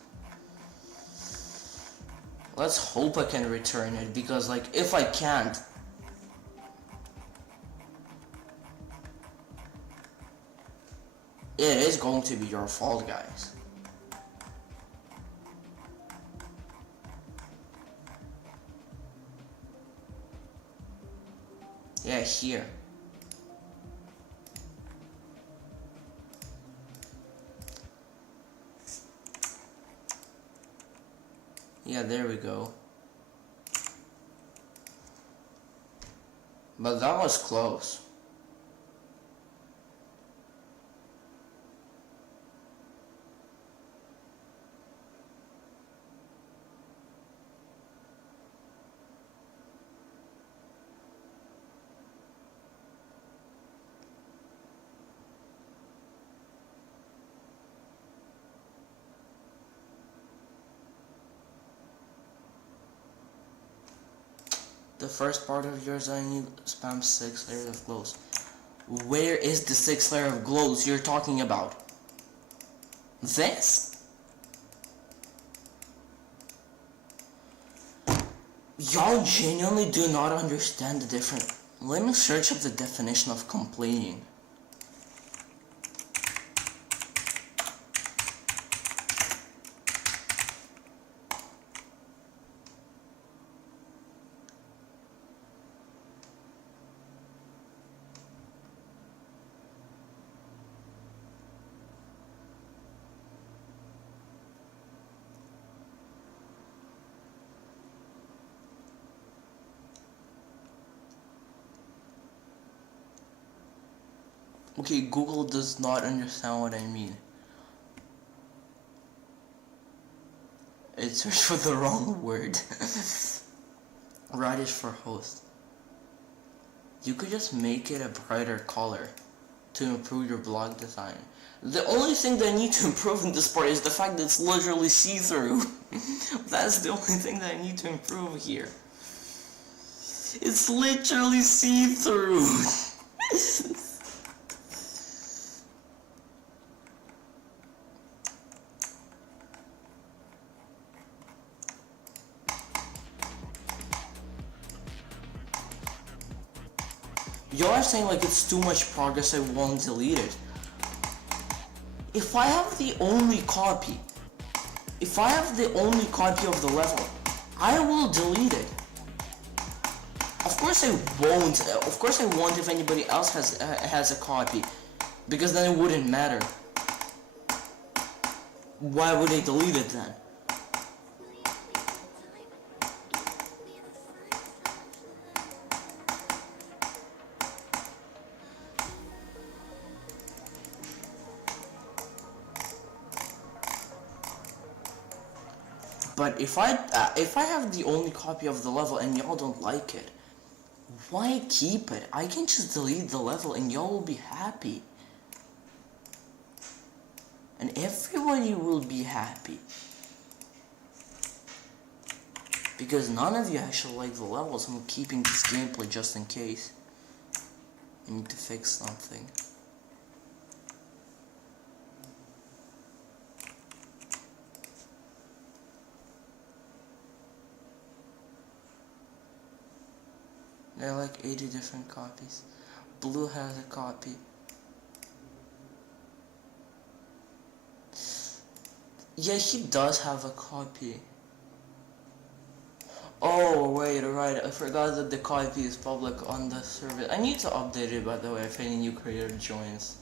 Let's hope I can return it, because like, if I can't, it is going to be your fault, guys. Yeah, here. Yeah, there we go. But that was close. The first part of yours, I need spam 6 layers of glows. Where is the 6th layer of glows you're talking about? This? Y'all genuinely do not understand the difference. Let me search up the definition of complaining. Okay, Google does not understand what I mean. It searched for the wrong word. Radish for host. You could just make it a brighter color to improve your blog design. The only thing that I need to improve in this part is the fact that it's literally see-through. That's the only thing that I need to improve here. It's literally see-through. Y'all are saying like it's too much progress, I won't delete it. If I have the only copy of the level, I will delete it. Of course I won't. Of course I won't if anybody else has a copy, because then it wouldn't matter. Why would I delete it then? But if I have the only copy of the level and y'all don't like it, why keep it? I can just delete the level and y'all will be happy. And everybody will be happy. Because none of you actually like the levels, I'm keeping this gameplay just in case. I need to fix something. There are like 80 different copies. Blue has a copy. Yeah, he does have a copy. Oh, wait, right, I forgot that the copy is public on the server. I need to update it, by the way, if any new creator joins.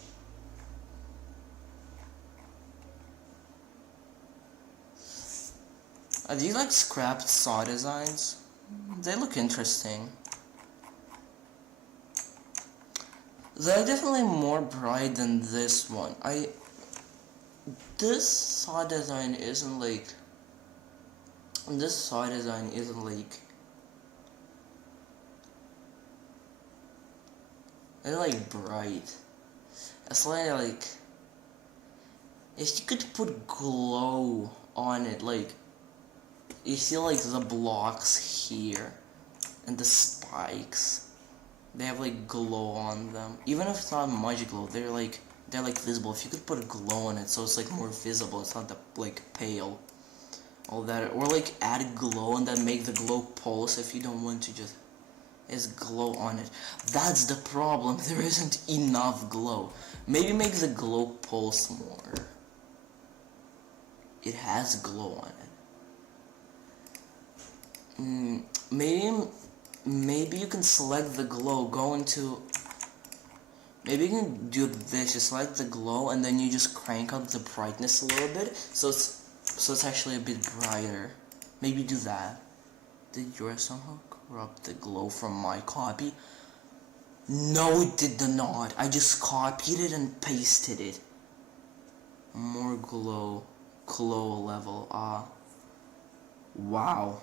Are these like scrapped saw designs? They look interesting. They're definitely more bright than this one. This saw design isn't like... This saw design isn't like... It's like bright. It's like... If you could put glow on it, like... You see like the blocks here. And the spikes. They have like glow on them. Even if it's not much glow, they're like visible. If you could put a glow on it so it's like more visible, it's not like pale. All that, or like add glow and then make the glow pulse if you don't want to just glow on it. That's the problem, there isn't enough glow. Maybe make the glow pulse more. It has glow on it. Maybe you can select the glow, go into... Maybe you can do this, you select the glow and then you just crank up the brightness a little bit, so it's actually a bit brighter. Maybe do that. Did yours somehow corrupt the glow from my copy? No, it did not. I just copied it and pasted it. More glow level. Wow.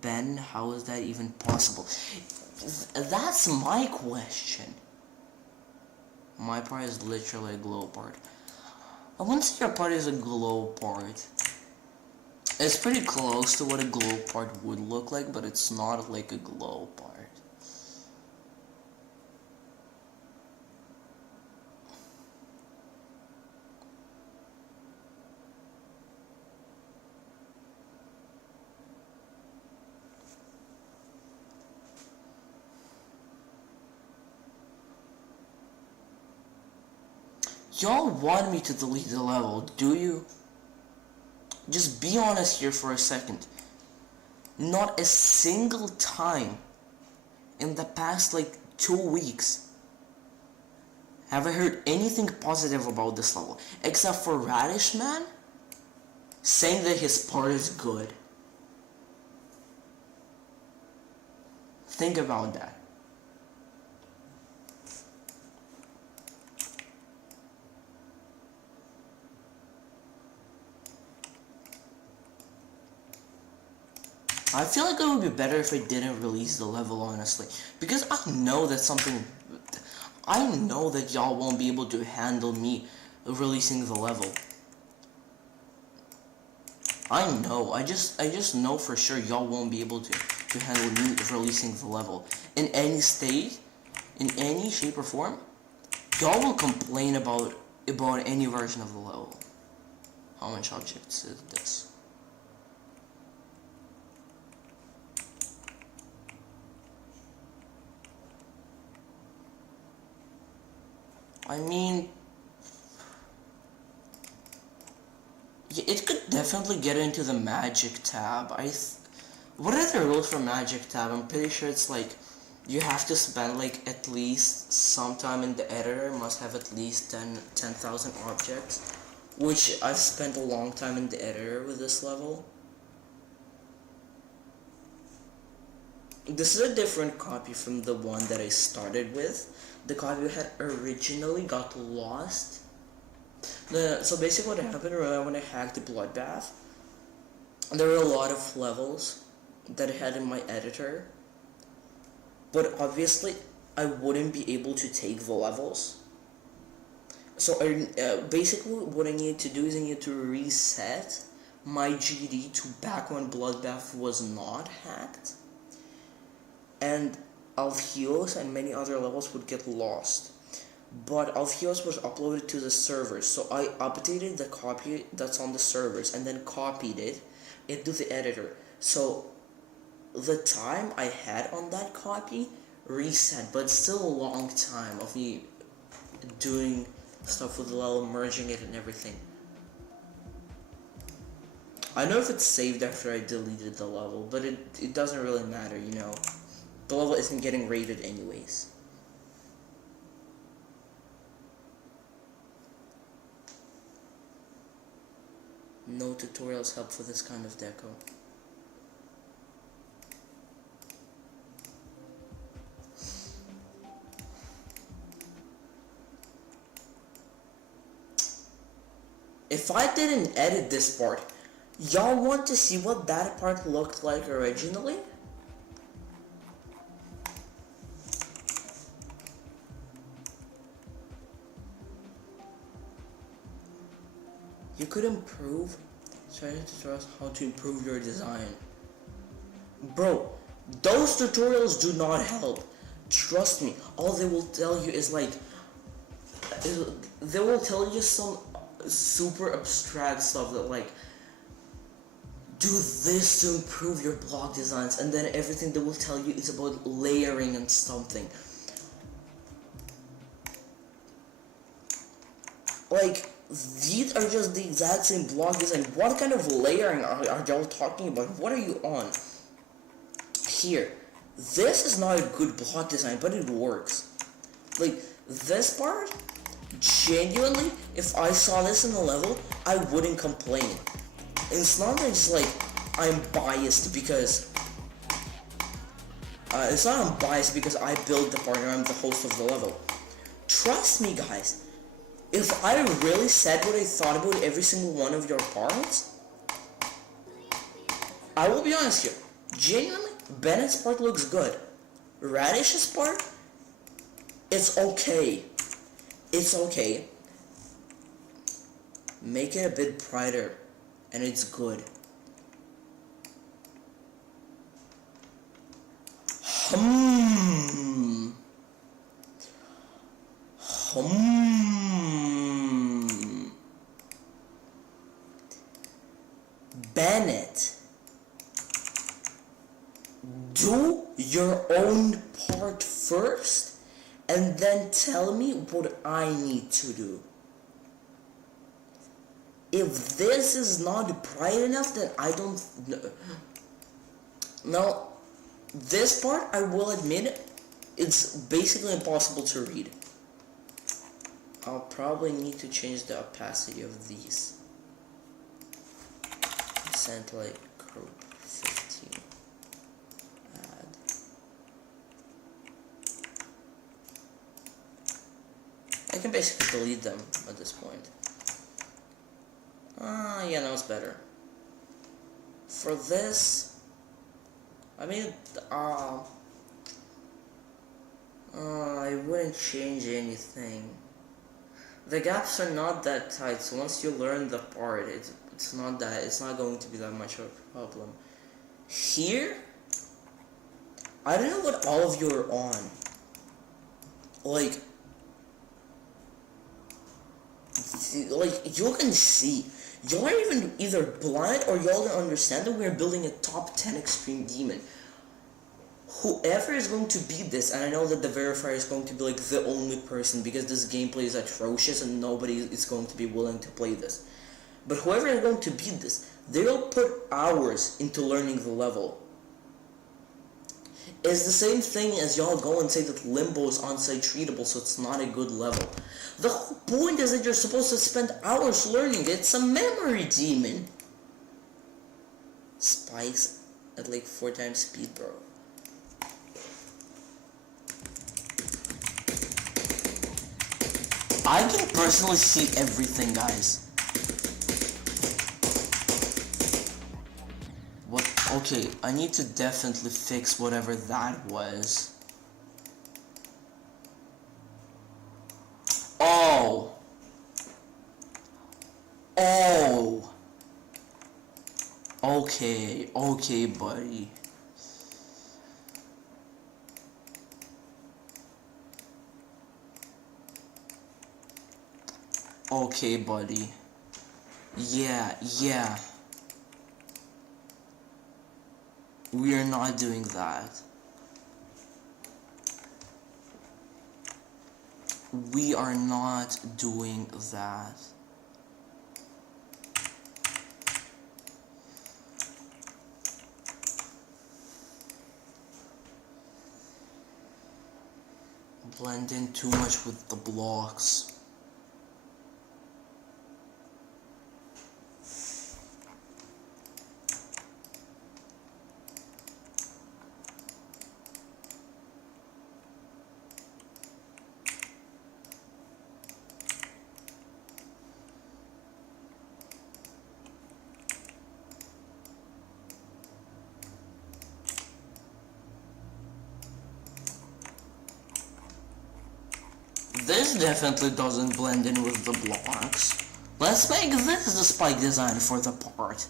Ben, how is that even possible? That's my question. My part is literally a glow part. I wouldn't say your part is a glow part. It's pretty close to what a glow part would look like, but it's not like a glow part. Y'all want me to delete the level, do you? Just be honest here for a second. Not a single time in the past like 2 weeks have I heard anything positive about this level, except for Radish Man saying that his part is good. Think about that. I feel like it would be better if I didn't release the level, honestly. Because I know that y'all won't be able to handle me releasing the level. I know, I just know for sure y'all won't be able to handle me releasing the level. In any state, in any shape or form, y'all will complain about any version of the level. How much objects is this? I mean, yeah, it could definitely get into the magic tab. What are the rules for magic tab? I'm pretty sure it's like, you have to spend like at least some time in the editor, must have at least 10,000 objects, which I've spent a long time in the editor with this level. This is a different copy from the one that I started with. The copy had originally got lost. So basically what happened when I hacked the BLOODBATH, there are a lot of levels that I had in my editor, but obviously I wouldn't be able to take the levels. So basically what I need to do is I need to reset my GD to back when Bloodbath was not hacked, and Alpheus and many other levels would get lost. But Alpheus was uploaded to the servers, so I updated the copy that's on the servers and then copied it into the editor. So the time I had on that copy reset, but still a long time of me doing stuff with the level, merging it and everything. I know if it's saved after I deleted the level, but it doesn't really matter, you know. The level isn't getting rated anyways. No tutorials help for this kind of deco. If I didn't edit this part, y'all want to see what that part looked like originally? You could improve. Trying to trust how to improve your design. Bro, those tutorials do not help. Trust me. All they will tell you is like, they will tell you some super abstract stuff that like, do this to improve your block designs, and then everything they will tell you is about layering and something. Like, these are just the exact same block design. What kind of layering are y'all talking about? What are you on? Here, this is not a good block design, but it works. Like, this part, genuinely, if I saw this in the level, I wouldn't complain. And it's not that it's like I'm biased because it's not I'm biased because I built the part and I'm the host of the level. Trust me, guys. If I really said what I thought about every single one of your parts, I will be honest here. Genuinely, Bennett's part looks good. Radish's part, it's okay. It's okay. Make it a bit brighter, and it's good. Bennett, do your own part first, and then tell me what I need to do. If this is not bright enough, then I don't... Now, this part, I will admit, it's basically impossible to read. I'll probably need to change the opacity of these. Centralize group 15. Add. I can basically delete them at this point. Yeah, now it's better. For this, I mean, I wouldn't change anything. The gaps are not that tight, so once you learn the part, it's not going to be that much of a problem. Here, I don't know what all of you are on. Like you can see, y'all are even either blind or y'all don't understand that we're building a top 10 extreme demon. Whoever is going to beat this, and I know that the verifier is going to be like the only person because this gameplay is atrocious and nobody is going to be willing to play this. But whoever is going to beat this, they'll put hours into learning the level. It's the same thing as y'all go and say that Limbo is on-site treatable, so it's not a good level. The whole point is that you're supposed to spend hours learning it. It's a memory demon. Spikes at like 4 times speed, bro. I can personally see everything, guys. Okay, I need to definitely fix whatever that was. Oh! Oh! Okay, okay, buddy. Okay, buddy. Yeah, yeah. We are not doing that. We are not doing that. Blend in too much with the blocks. This definitely doesn't blend in with the blocks. Let's make this the spike design for the part.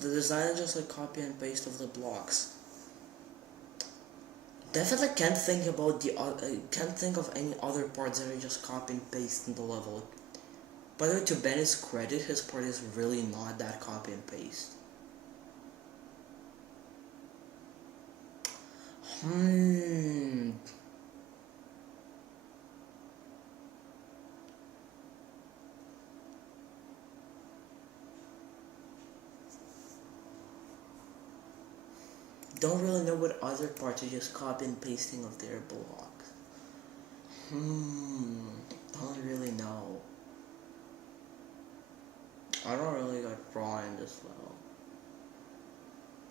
The design is just like copy and paste of the blocks. Definitely can't think about can't think of any other parts that are just copy and paste in the level. By the way, to Ben's credit, his part is really not that copy and paste. Don't really know what other parts are just copy and pasting of their blocks. Don't really know. I don't really got raw in this level.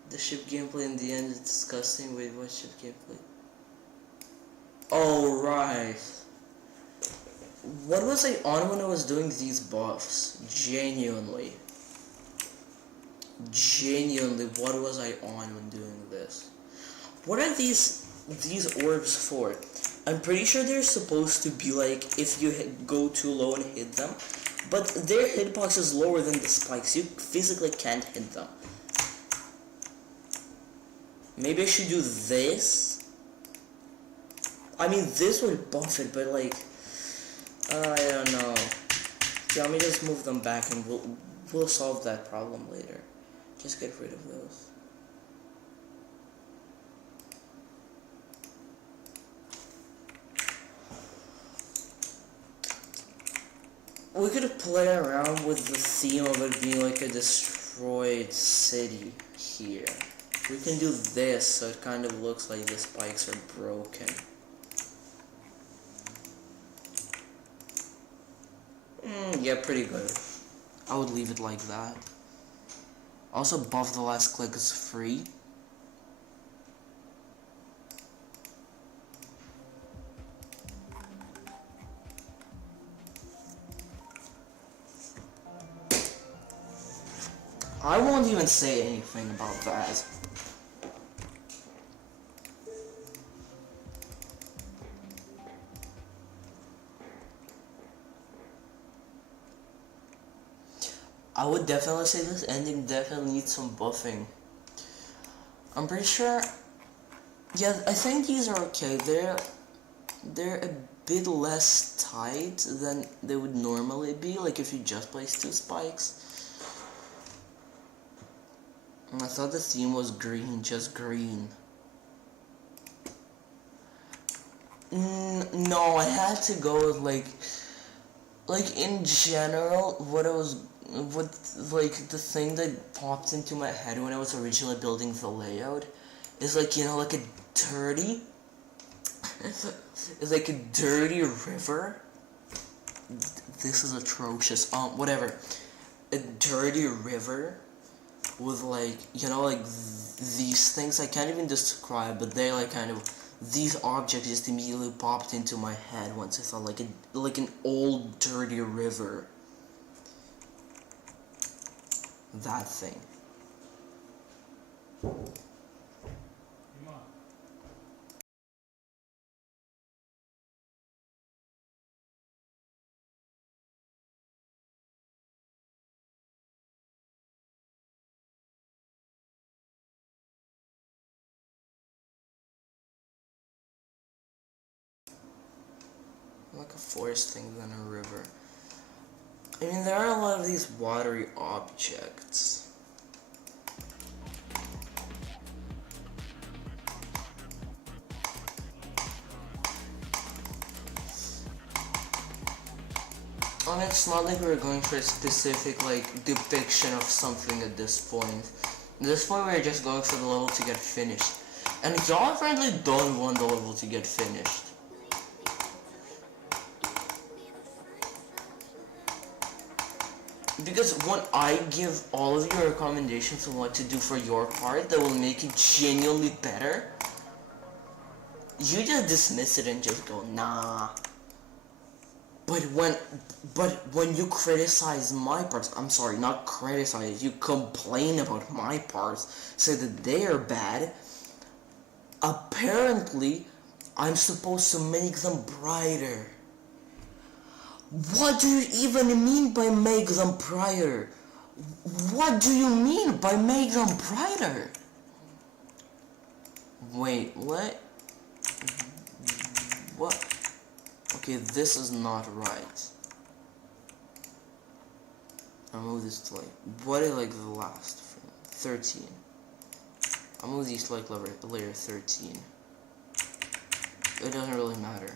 The ship gameplay in the end is disgusting. Wait, what ship gameplay? Oh, right. What was I on when I was doing these buffs? Genuinely. Genuinely, what was I on when doing this? What are these orbs for? I'm pretty sure they're supposed to be like if you go too low and hit them, but their hitbox is lower than the spikes. You physically can't hit them. Maybe I should do this. I mean, this would buff it, but like, I don't know. Yeah, let me just move them back, and we'll solve that problem later. Just get rid of those. We could play around with the theme of it being like a destroyed city here. We can do this so it kind of looks like the spikes are broken. Yeah, pretty good. I would leave it like that. Also, buff the last click is free. I won't even say anything about that. I would definitely say this ending definitely needs some buffing. I'm pretty sure. Yeah, I think these are okay. They're a bit less tight than they would normally be, like if you just place 2 spikes. I thought the theme was green, just green. No, I had to go with like like in general, what like the thing that popped into my head when I was originally building the layout is like, you know, like a dirty, it's like a dirty river. This is atrocious. Whatever. A dirty river with like, you know, like these things I can't even describe, but they're like kind of, these objects just immediately popped into my head once I saw like an old dirty river. That thing. Like a forest thing than a river. I mean, there are a lot of these watery objects. And it's not like we're going for a specific, like, depiction of something at this point. At this point, we're just going for the level to get finished. And y'all apparently don't want the level to get finished. Because when I give all of your recommendations on what to do for your part that will make it genuinely better, you just dismiss it and just go, nah. But when you criticize my parts, I'm sorry, not criticize, you complain about my parts, say that they are bad, apparently I'm supposed to make them brighter. What do you even mean by make them brighter? What do you mean by make them brighter? Wait, what? What? Okay, this is not right. I'll move this to like, what is like the last frame? 13. I'll move these to like layer 13. It doesn't really matter.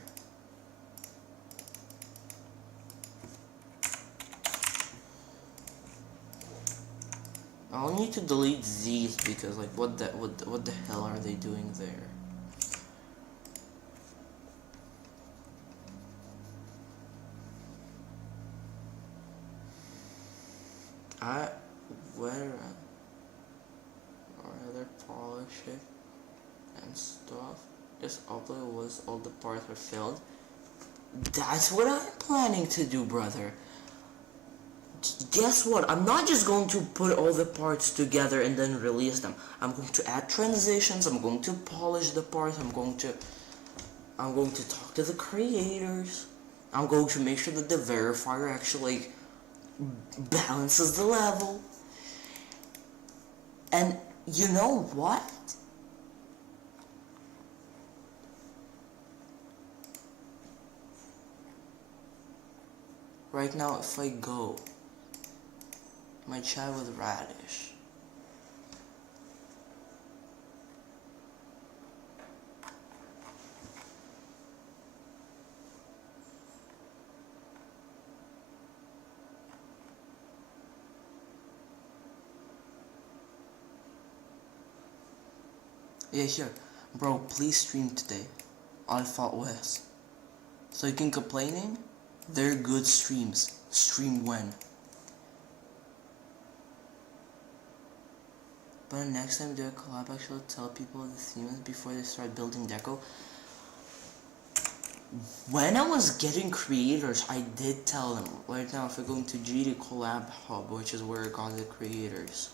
I'll need to delete these because like what the hell are they doing there? I rather polish it and stuff. Just upload was all the parts were filled. That's what I'm planning to do, brother. Guess what? I'm not just going to put all the parts together and then release them. I'm going to add transitions, I'm going to polish the parts, I'm going to talk to the creators. I'm going to make sure that the verifier actually balances the level. And you know what? Right now, if I go my chat with Radish, yeah, here, bro, please stream today, Alpha OS. So you can complaining, they're good streams. Stream when? But next time do a collab, actually tell people the themes before they start building deco. When I was getting creators, I did tell them. Right now, if we're going to GD Collab Hub, which is where I got the creators.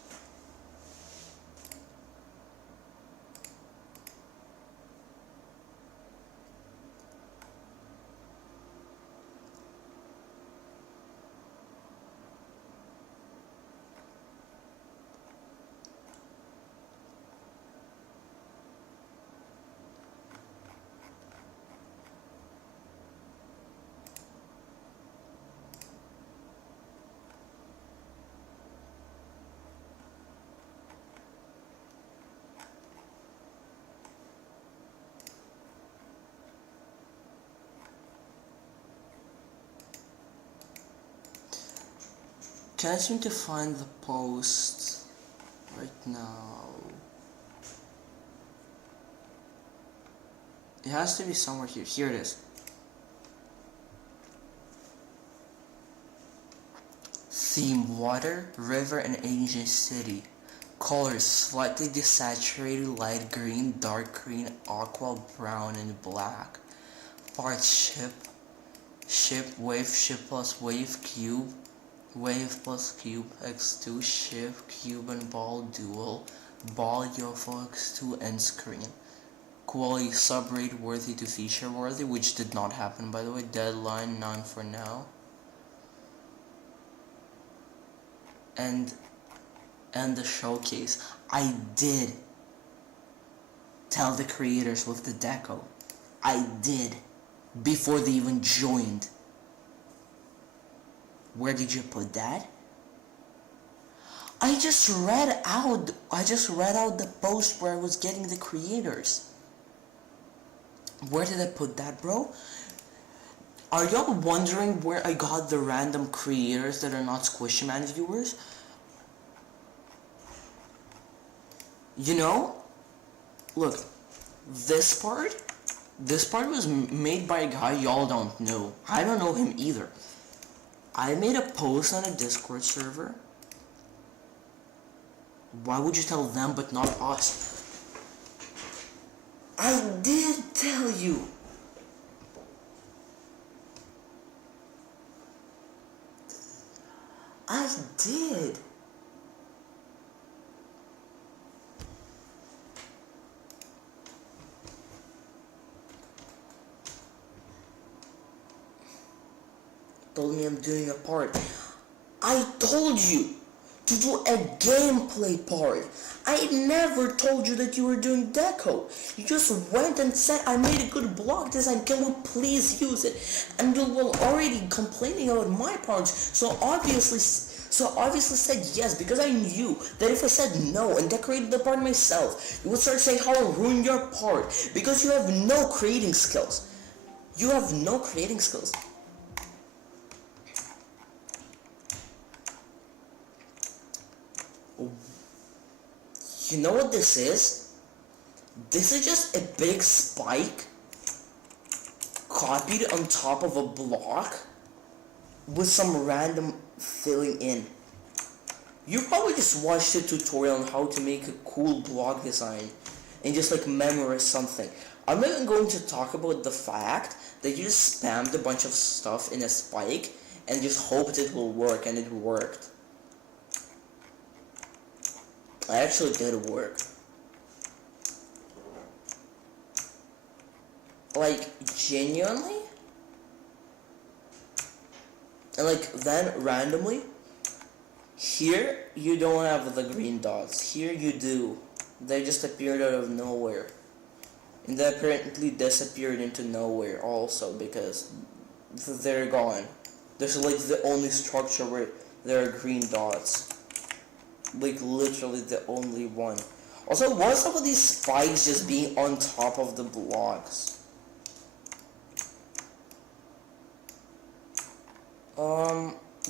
Can't seem to find the post right now. It has to be somewhere here. Here it is. Theme: water, river, and ancient city. Colors: slightly desaturated, light green, dark green, aqua, brown, and black. Parts: ship, wave, ship plus wave, cube, wave plus cube, x2, ship, cube, and ball, dual, ball, UFO, x2, and screen. Quality: subrate, worthy to feature worthy, which did not happen, by the way. Deadline: none for now. And the showcase. I did tell the creators with the deco. I did. Before they even joined. Where did you put that? I just read out the post where I was getting the creators. Where did I put that, bro? Are y'all wondering where I got the random creators that are not Squishy Man viewers? You know, look, this part was made by a guy y'all don't know. I don't know him either. I made a post on a Discord server. Why would you tell them but not us? I did tell you. I did. Told me I'm doing a part. I told you to do a gameplay part. I never told you that you were doing deco. You just went and said I made a good blog design, can we please use it? And you were already complaining about my parts, so obviously said yes, because I knew that if I said no and decorated the part myself, you would start saying how I ruined your part, because you have no creating skills. You have no creating skills. You know what this is? This is just a big spike copied on top of a block with some random filling in. You probably just watched a tutorial on how to make a cool block design and just like memorize something. I'm not even going to talk about the fact that you just spammed a bunch of stuff in a spike and just hoped it will work, and it worked. I actually did work. Like, genuinely? And like, then randomly, here you don't have the green dots. Here you do. They just appeared out of nowhere. And they apparently disappeared into nowhere also, because they're gone. This is like the only structure where there are green dots. Like literally the only one. Also, what's up with these spikes just being on top of the blocks?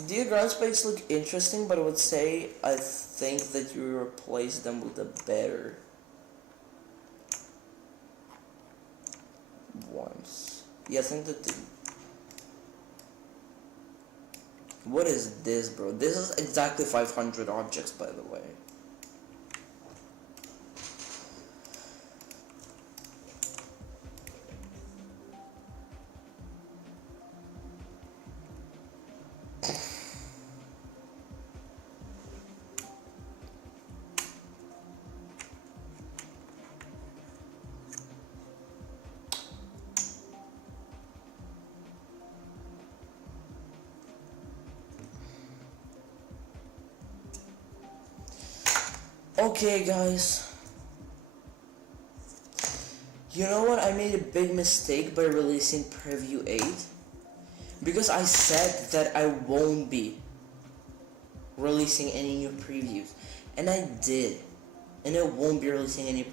The ground spikes look interesting, but I would say I think that you replace them with a better ones. Yeah, I think that what is this, bro? This is exactly 500 objects, by the way. Okay, guys. You know what? I made a big mistake by releasing Preview 8. Because I said that I won't be releasing any new previews. And I did. And I won't be releasing any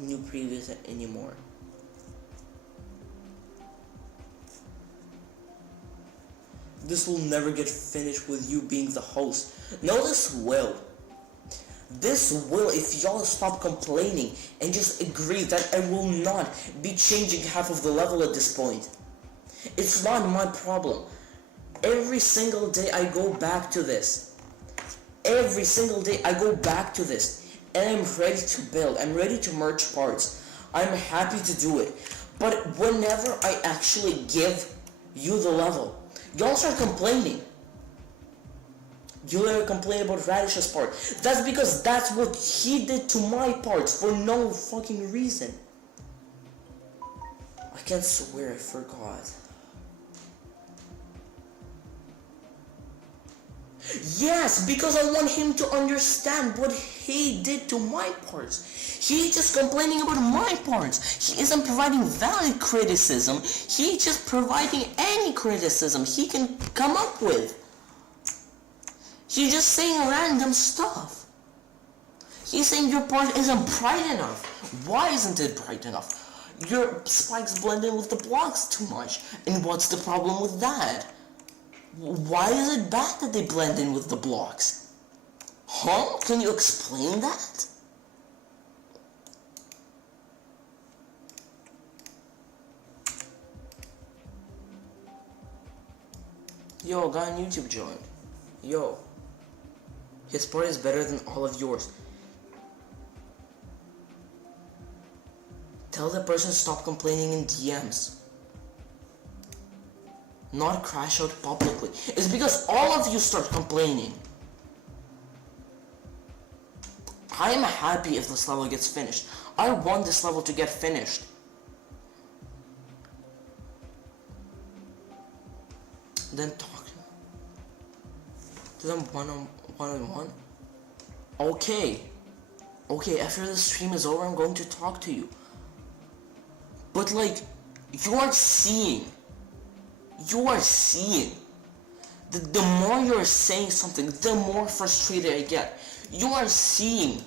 new previews anymore. This will never get finished with you being the host. No, this will. This will, if y'all stop complaining and just agree that I will not be changing half of the level at this point. It's not my problem. Every single day I go back to this. Every single day I go back to this. And I'm ready to build. I'm ready to merge parts. I'm happy to do it. But whenever I actually give you the level, y'all start complaining. You complain about Radish's part. That's because that's what he did to my parts for no fucking reason. I can't swear, I forgot. Yes, because I want him to understand what he did to my parts. He's just complaining about my parts. He isn't providing valid criticism. He's just providing any criticism he can come up with. He's just saying random stuff. He's saying your part isn't bright enough. Why isn't it bright enough? Your spikes blend in with the blocks too much. And what's the problem with that? Why is it bad that they blend in with the blocks? Huh? Can you explain that? Yo, got a YouTube joint. Yo. His part is better than all of yours. Tell the person to stop complaining in DMs. Not crash out publicly. It's because all of you start complaining. I am happy if this level gets finished. I want this level to get finished. Then talk to them one-on-one. Okay, after the stream is over, I'm going to talk to you. But like, you are seeing. The more you're saying something, the more frustrated I get. You are seeing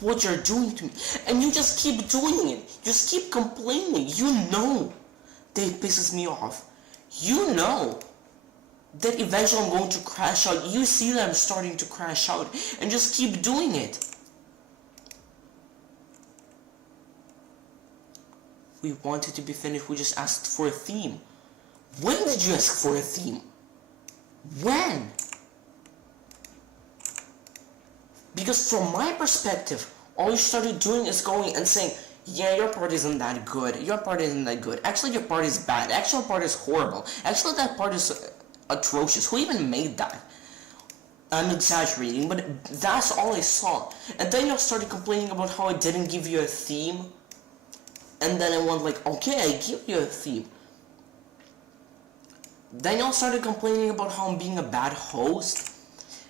what you're doing to me, and you just keep doing it. Just keep complaining. You know that it pisses me off. You know that eventually I'm going to crash out. You see that I'm starting to crash out, and just keep doing it. We wanted to be finished, we just asked for a theme. When did you ask for a theme? When? Because from my perspective, all you started doing is going and saying, yeah, your part isn't that good. Your part isn't that good. Actually, your part is bad. Actually, your part is horrible. Actually, that part is atrocious. Who even made that? I'm exaggerating, but that's all I saw. And then you started complaining about how I didn't give you a theme. And then I went like, okay, I give you a theme. Then y'all started complaining about how I'm being a bad host.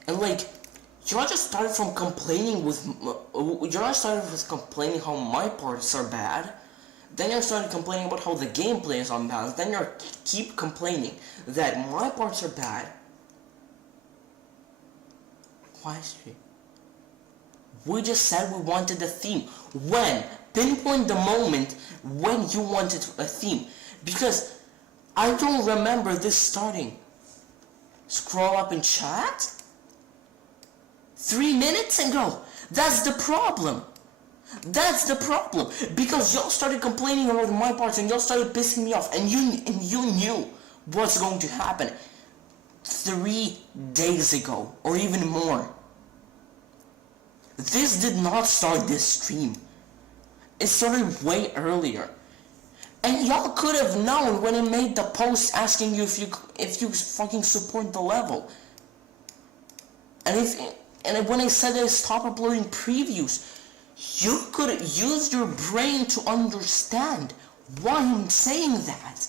And like, y'all just started from complaining complaining how my parts are bad. Then y'all started complaining about how the gameplay is unbalanced. Then y'all keep complaining that my parts are bad. Why stream? We just said we wanted a theme. When? Pinpoint the moment when you wanted a theme. Because I don't remember this starting. Scroll up in chat? 3 minutes ago. That's the problem. That's the problem. Because y'all started complaining about my parts and y'all started pissing me off. And you knew what's going to happen 3 days ago. Or even more. This did not start this stream. It started way earlier. And y'all could have known when I made the post asking you if you fucking support the level. And when I said I stop uploading previews, you could use your brain to understand why I'm saying that.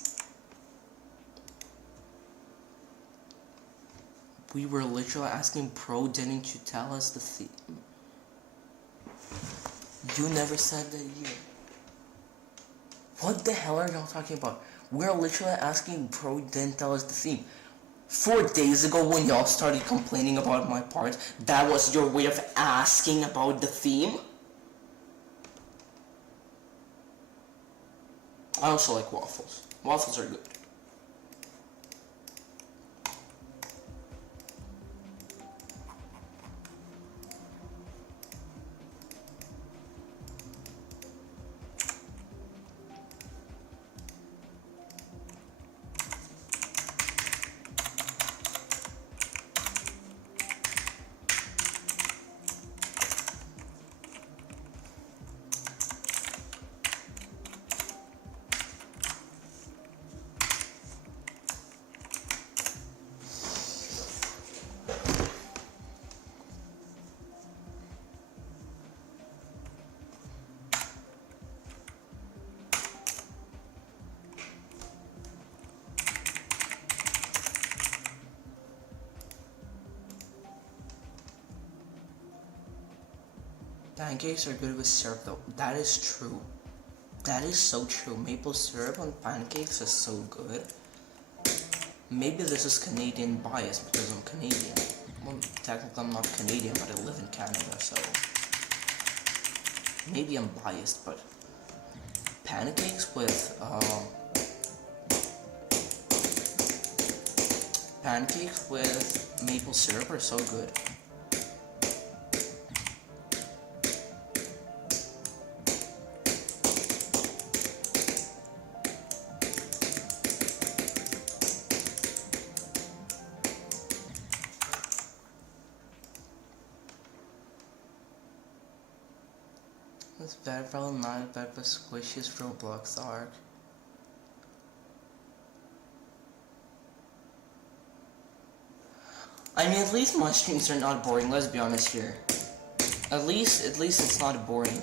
We were literally asking, bro, didn't you tell us the theme? You never said that either. What the hell are y'all talking about? We're literally asking, bro, didn't tell us the theme. 4 days ago when y'all started complaining about my part, that was your way of asking about the theme? I also like waffles. Waffles are good. Pancakes are good with syrup though. That is true. That is so true. Maple syrup on pancakes is so good. Maybe this is Canadian bias because I'm Canadian. Well, technically I'm not Canadian, but I live in Canada, so maybe I'm biased, but pancakes with maple syrup are so good. This Battlefield not bad but squishiest Roblox arc. I mean, at least my streams are not boring, let's be honest here. At least it's not boring.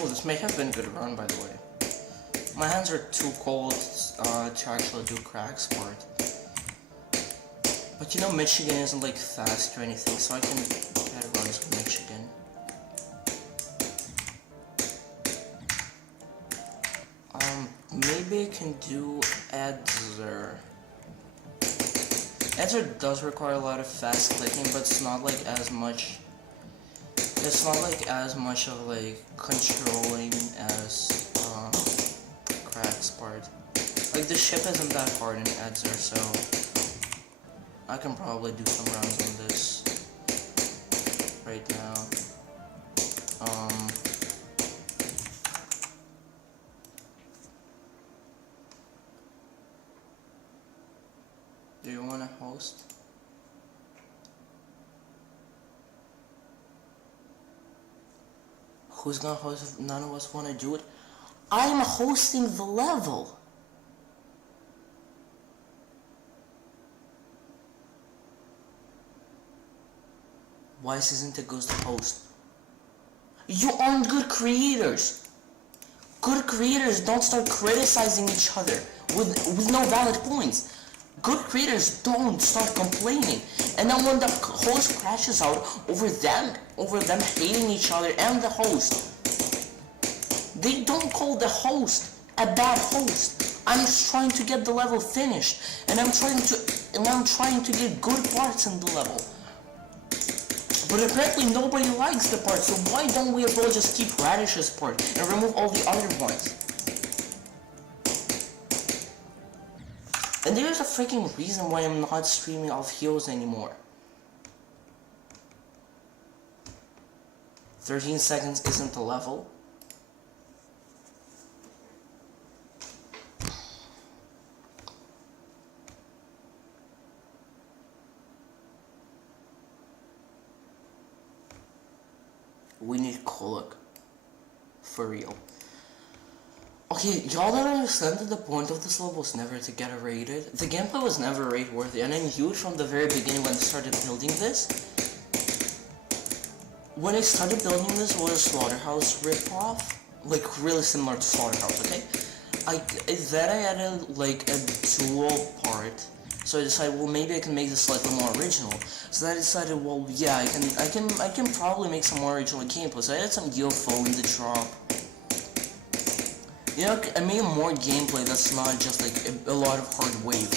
Oh, this may have been a good run, by the way. My hands are too cold to actually do crack sport. But you know, Michigan isn't like fast or anything, so I can get runs with Michigan. Maybe I can do Edzer. Edzer does require a lot of fast clicking, but it's not like as much. It's not like as much of like controlling as Crack's part. Like the ship isn't that hard in Edzer, so I can probably do some rounds on this right now. Do you want to host? Who's gonna host if none of us want to do it? I'm hosting the level! Why isn't it goes to host? You aren't good creators! Good creators don't start criticizing each other with no valid points. Good creators don't start complaining. And then when the host crashes out over them hating each other and the host, they don't call the host a bad host. I'm just trying to get the level finished, and I'm trying to get good parts in the level. But apparently nobody likes the part, so why don't we as well just keep Radish's part and remove all the other ones? And there's a freaking reason why I'm not streaming off heels anymore. 13 seconds isn't the level. We need Kolak. For real. Okay, y'all don't understand that the point of this level was never to get it rated. The gameplay was never rate worthy, and I knew it from the very beginning when I started building this. When I started building this, it was a Slaughterhouse ripoff. Like, really similar to Slaughterhouse, okay? Then I added, like, a dual part. So I decided, well, maybe I can make this slightly more original. So then I decided, well, yeah, I can probably make some more original gameplay. So I added some UFO in the drop. You know, I made more gameplay that's not just like a lot of hard wave.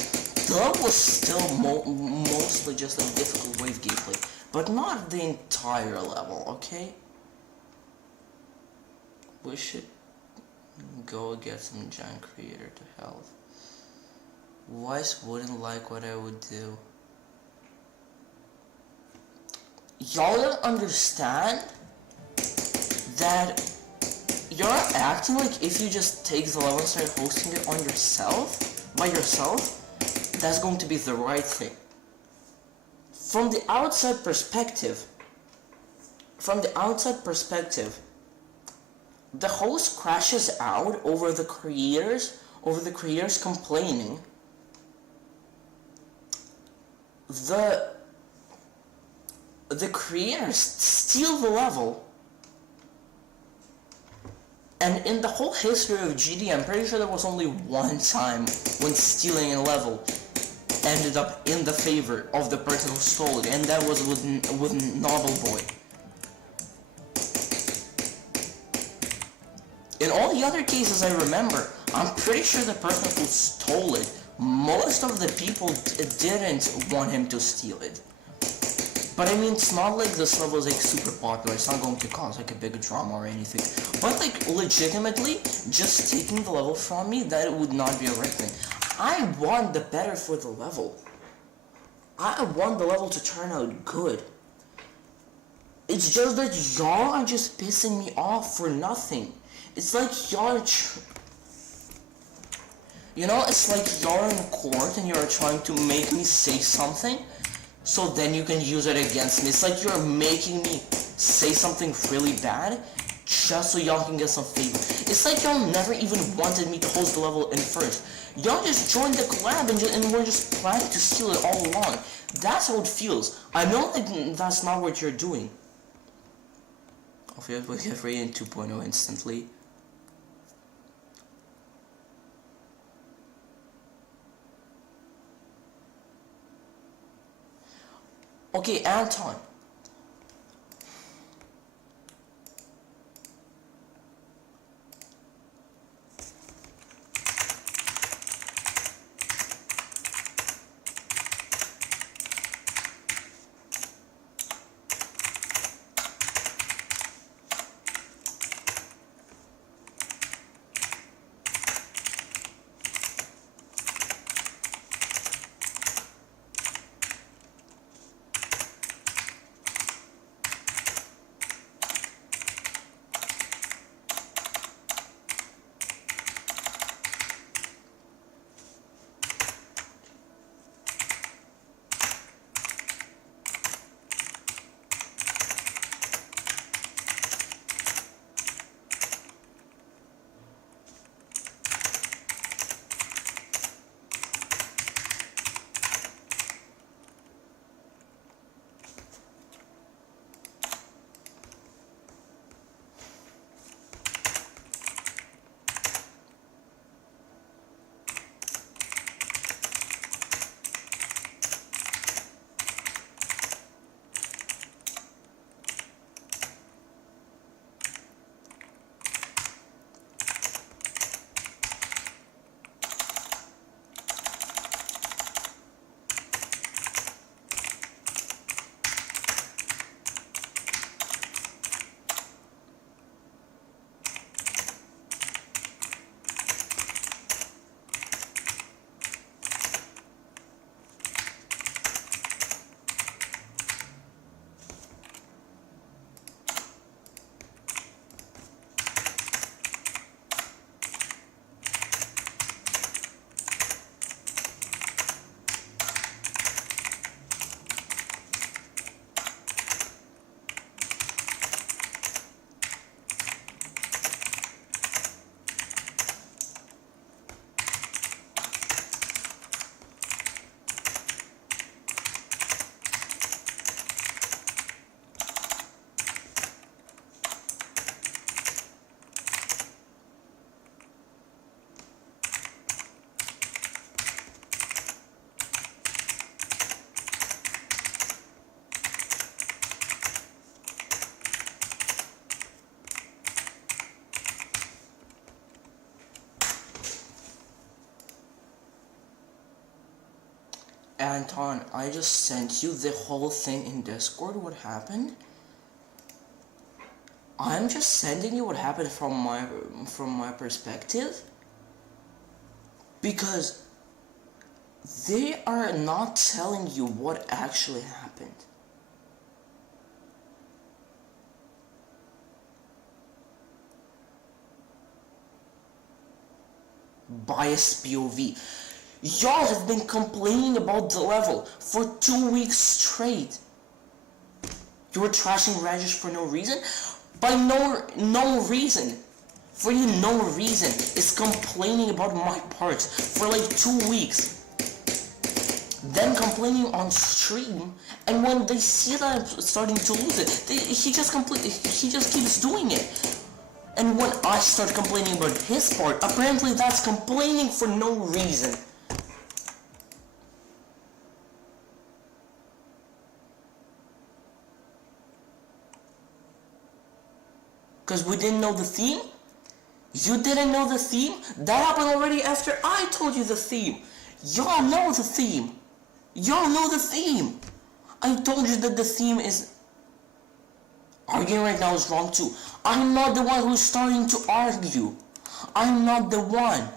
That was still mostly just like difficult wave gameplay, but not the entire level, okay? We should go get some giant creator to help. Wise wouldn't like what I would do. Y'all don't understand that You're acting like if you just take the level and start hosting it on yourself, by yourself, that's going to be the right thing. From the outside perspective, the host crashes out over the creators complaining. The creators steal the level, and in the whole history of GD, I'm pretty sure there was only one time when stealing a level ended up in the favor of the person who stole it, and that was with Novel Boy. In all the other cases I remember, I'm pretty sure the person who stole it, most of the people didn't want him to steal it. But I mean, it's not like this level is like super popular, it's not going to cause like a big drama or anything. But like, legitimately, just taking the level from me, that would not be a right thing. I want the better for the level. I want the level to turn out good. It's just that y'all are just pissing me off for nothing. It's like y'all are it's like y'all in court and you're trying to make me say something so then you can use it against me. It's like you're making me say something really bad just so y'all can get some favor. It's like y'all never even wanted me to host the level in first. Y'all just joined the collab and we're just planning to steal it all along. That's how it feels. I know that that's not what you're doing. Okay, we get Radiant 2.0 instantly. Okay, Anton. Anton, I just sent you the whole thing in Discord. What happened? I'm just sending you what happened from my perspective, because they are not telling you what actually happened. biased POV. Y'all have been complaining about the level for 2 weeks straight. You were trashing Radish for no reason? By no reason. For you, no reason is complaining about my parts for like 2 weeks. Then complaining on stream, and when they see that I'm starting to lose it, he just keeps doing it. And when I start complaining about his part, apparently that's complaining for no reason. Because we didn't know the theme? You didn't know the theme? That happened already after I told you the theme. Y'all know the theme. Y'all know the theme. I told you that the theme is... Arguing right now is wrong too. I'm not the one who's starting to argue. I'm not the one.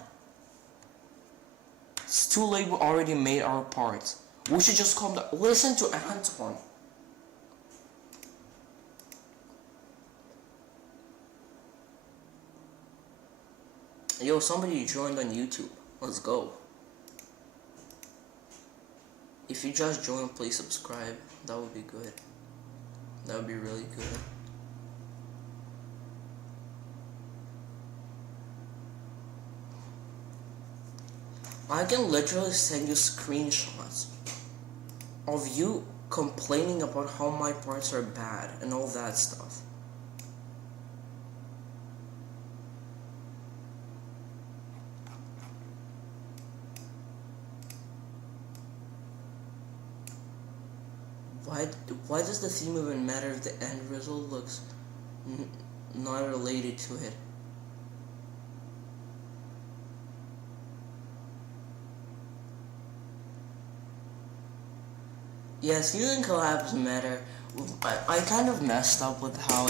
It's too late, we already made our part. We should just calm down. Listen to Antoine. Yo, somebody joined on YouTube. Let's go. If you just joined, please subscribe. That would be good. That would be really good. I can literally send you screenshots of you complaining about how my parts are bad and all that stuff. Why does the theme even matter if the end result looks not related to it? Yes, season collabs matter. I kind of messed up with how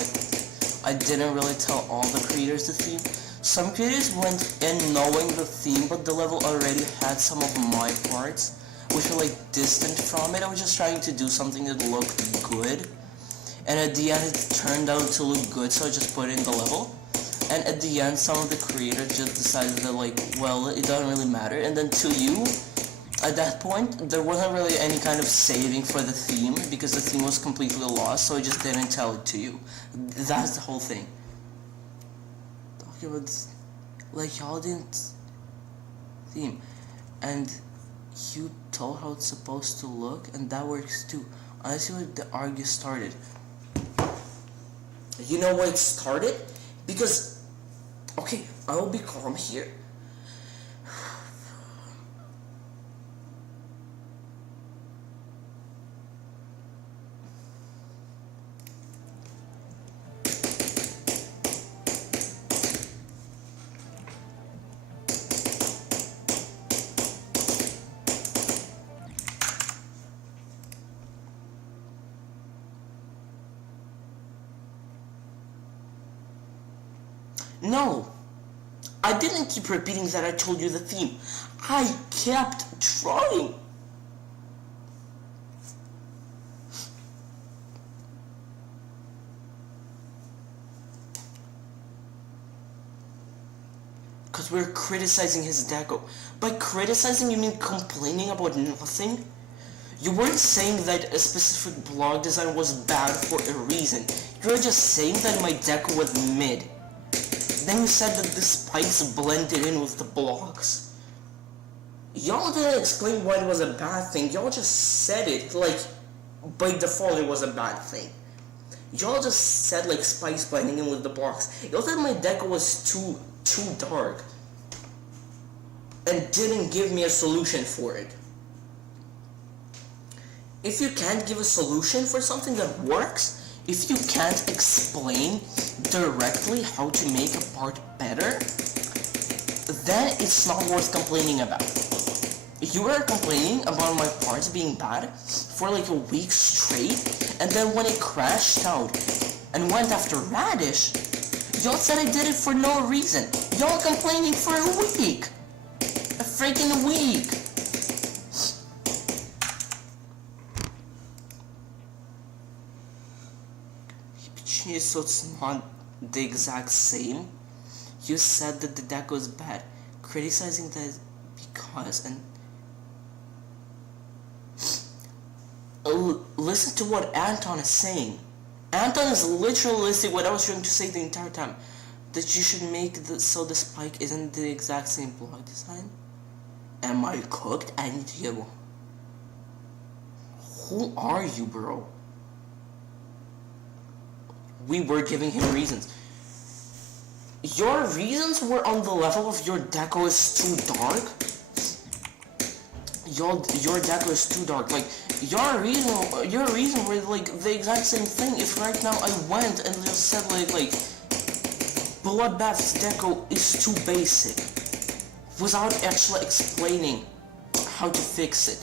I didn't really tell all the creators the theme. Some creators went in knowing the theme, but the level already had some of my parts, which were like distant from it. I was just trying to do something that looked good, and at the end it turned out to look good, so I just put it in the level. And at the end some of the creators just decided that like, well, it doesn't really matter. And then to you, at that point, there wasn't really any kind of saving for the theme, because the theme was completely lost, so I just didn't tell it to you. That's the whole thing. Talking about this, like, y'all didn't theme, and you told how it's supposed to look, and that works too. Honestly, when the argue started, you know why it started? Because, okay, I will be calm here. No, I didn't keep repeating that I told you the theme. I kept trying. Because we're criticizing his deco. By criticizing, you mean complaining about nothing? You weren't saying that a specific blog design was bad for a reason. You were just saying that my deco was mid. Then you said that the spikes blended in with the blocks. Y'all didn't explain why it was a bad thing. Y'all just said it like by default it was a bad thing. Y'all just said like spikes blending in with the blocks. Y'all said my deco was too dark and didn't give me a solution for it. If you can't give a solution for something that works, if you can't explain directly how to make a part better, then it's not worth complaining about. You were complaining about my parts being bad for like a week straight, and then when it crashed out and went after Radish, y'all said I did it for no reason. Y'all complaining for a week. A freaking week. So it's not the exact same. You said that the deco is bad criticizing that because, and listen to what Anton is saying. Anton is literally listening what I was trying to say the entire time. That you should make so the spike isn't the exact same block design. Am I cooked? I need to get one. Who are you, bro? We were giving him reasons. Your reasons were on the level of your deco is too dark. Your deco is too dark. Like your reason were like the exact same thing. If right now I went and just said like Bloodbath's deco is too basic, without actually explaining how to fix it.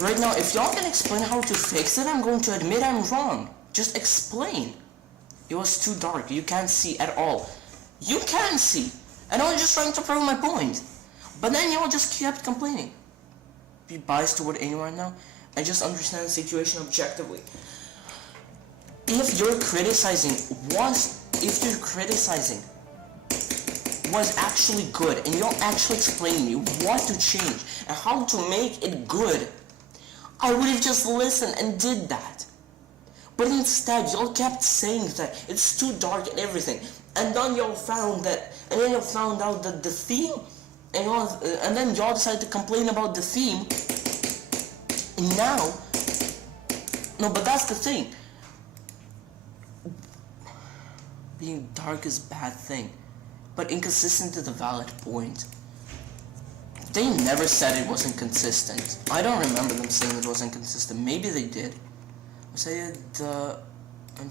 Right now, if y'all can explain how to fix it, I'm going to admit I'm wrong. Just explain. It was too dark. You can't see at all. You can see. And I was just trying to prove my point. But then y'all just kept complaining. Be biased toward anyone now. I just understand the situation objectively. If your criticizing was actually good, and y'all actually explained me what to change and how to make it good, I would have just listened and did that. But instead, y'all kept saying that it's too dark and everything, and then y'all found out that the theme, and then y'all decided to complain about the theme. And now, no, but that's the thing. Being dark is a bad thing, but inconsistent is a valid point. They never said it wasn't consistent. I don't remember them saying it wasn't consistent. Maybe they did. I'm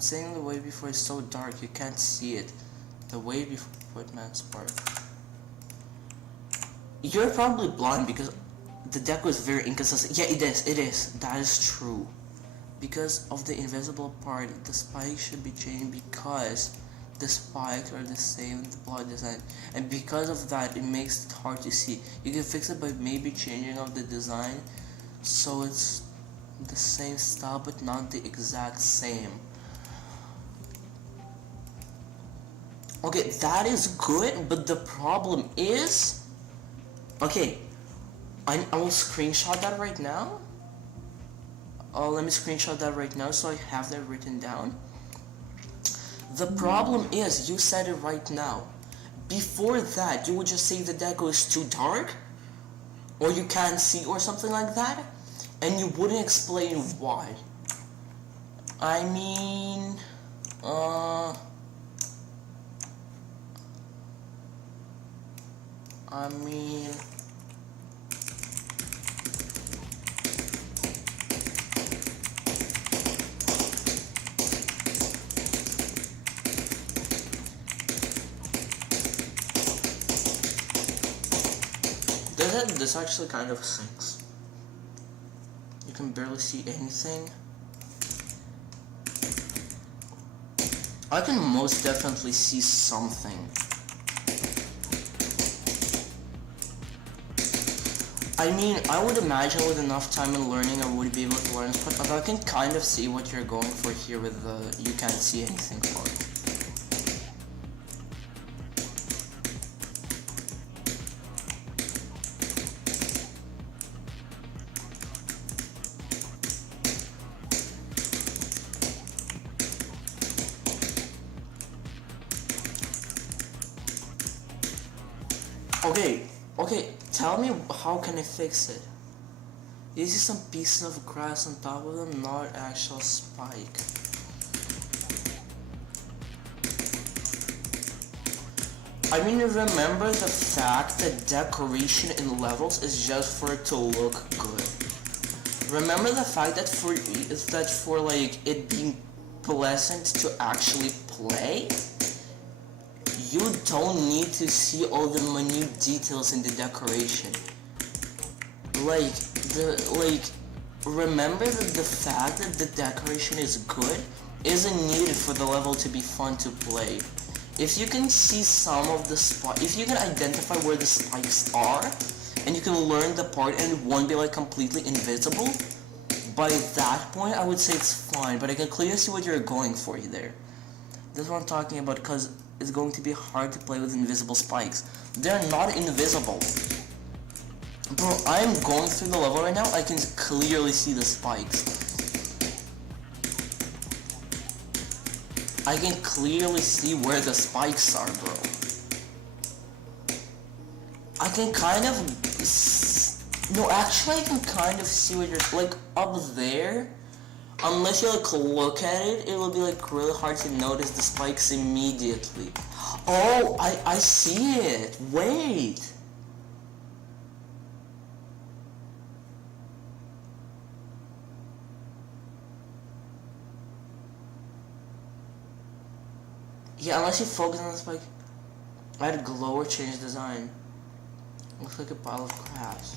saying the way before is so dark you can't see it. The way before it man spark. You're probably blind because the deco is very inconsistent. Yeah, it is. That is true. Because of the invisible part, the spikes should be changed because the spikes are the same in the block design. And because of that, it makes it hard to see. You can fix it by maybe changing of the design so it's the same style but not the exact same. Okay, that is good, but the problem is, okay, I will screenshot that right now. Let me screenshot that right now so I have that written down. The problem is, you said it right now. Before that, you would just say the deco is too dark, or you can't see, or something like that, and you wouldn't explain why. I mean, this actually kind of sinks. You can barely see anything. I can most definitely see something. I mean, I would imagine with enough time and learning I would be able to learn, but I can kind of see what you're going for here with the you can't see anything part. Okay, tell me how can I fix it? This is some pieces of grass on top of them, not actual spike. I mean, remember the fact that decoration in levels is just for it to look good. Remember the fact that for like it being pleasant to actually play, you don't need to see all the minute details in the decoration. Remember that the fact that the decoration is good isn't needed for the level to be fun to play. If you can see some of the spot, if you can identify where the spikes are, and you can learn the part and it won't be like completely invisible, by that point I would say it's fine, but I can clearly see what you're going for there. That's what I'm talking about, because it's going to be hard to play with invisible spikes. They're not invisible. Bro, I'm going through the level right now, I can clearly see the spikes. I can clearly see where the spikes are, bro. I can kind of... No, actually I can kind of see what you're... Like, up there, unless you like look at it, it will be like really hard to notice the spikes immediately. Oh, I see it. Wait. Yeah, unless you focus on the spike. Add glow or change design. Looks like a pile of crabs.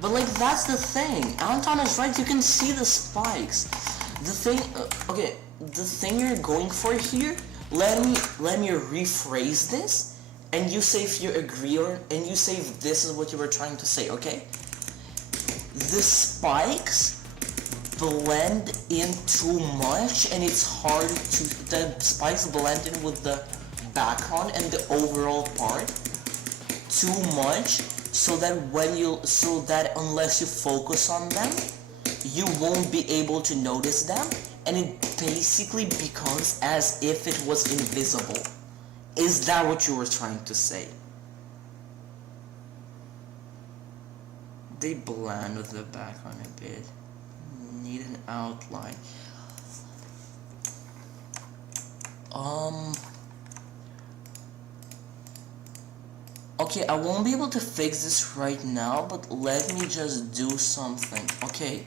But like, that's the thing. Anton is right, you can see the spikes. The thing, okay, the thing you're going for here, let me rephrase this, and you say if you agree or, and you say if this is what you were trying to say, okay? The spikes blend in too much, and it's hard to, the spikes blend in with the background and the overall part too much, so that unless you focus on them, you won't be able to notice them, and it basically becomes as if it was invisible. Is that what you were trying to say? They blend with the background a bit. Need an outline. Okay, I won't be able to fix this right now, but let me just do something. Okay.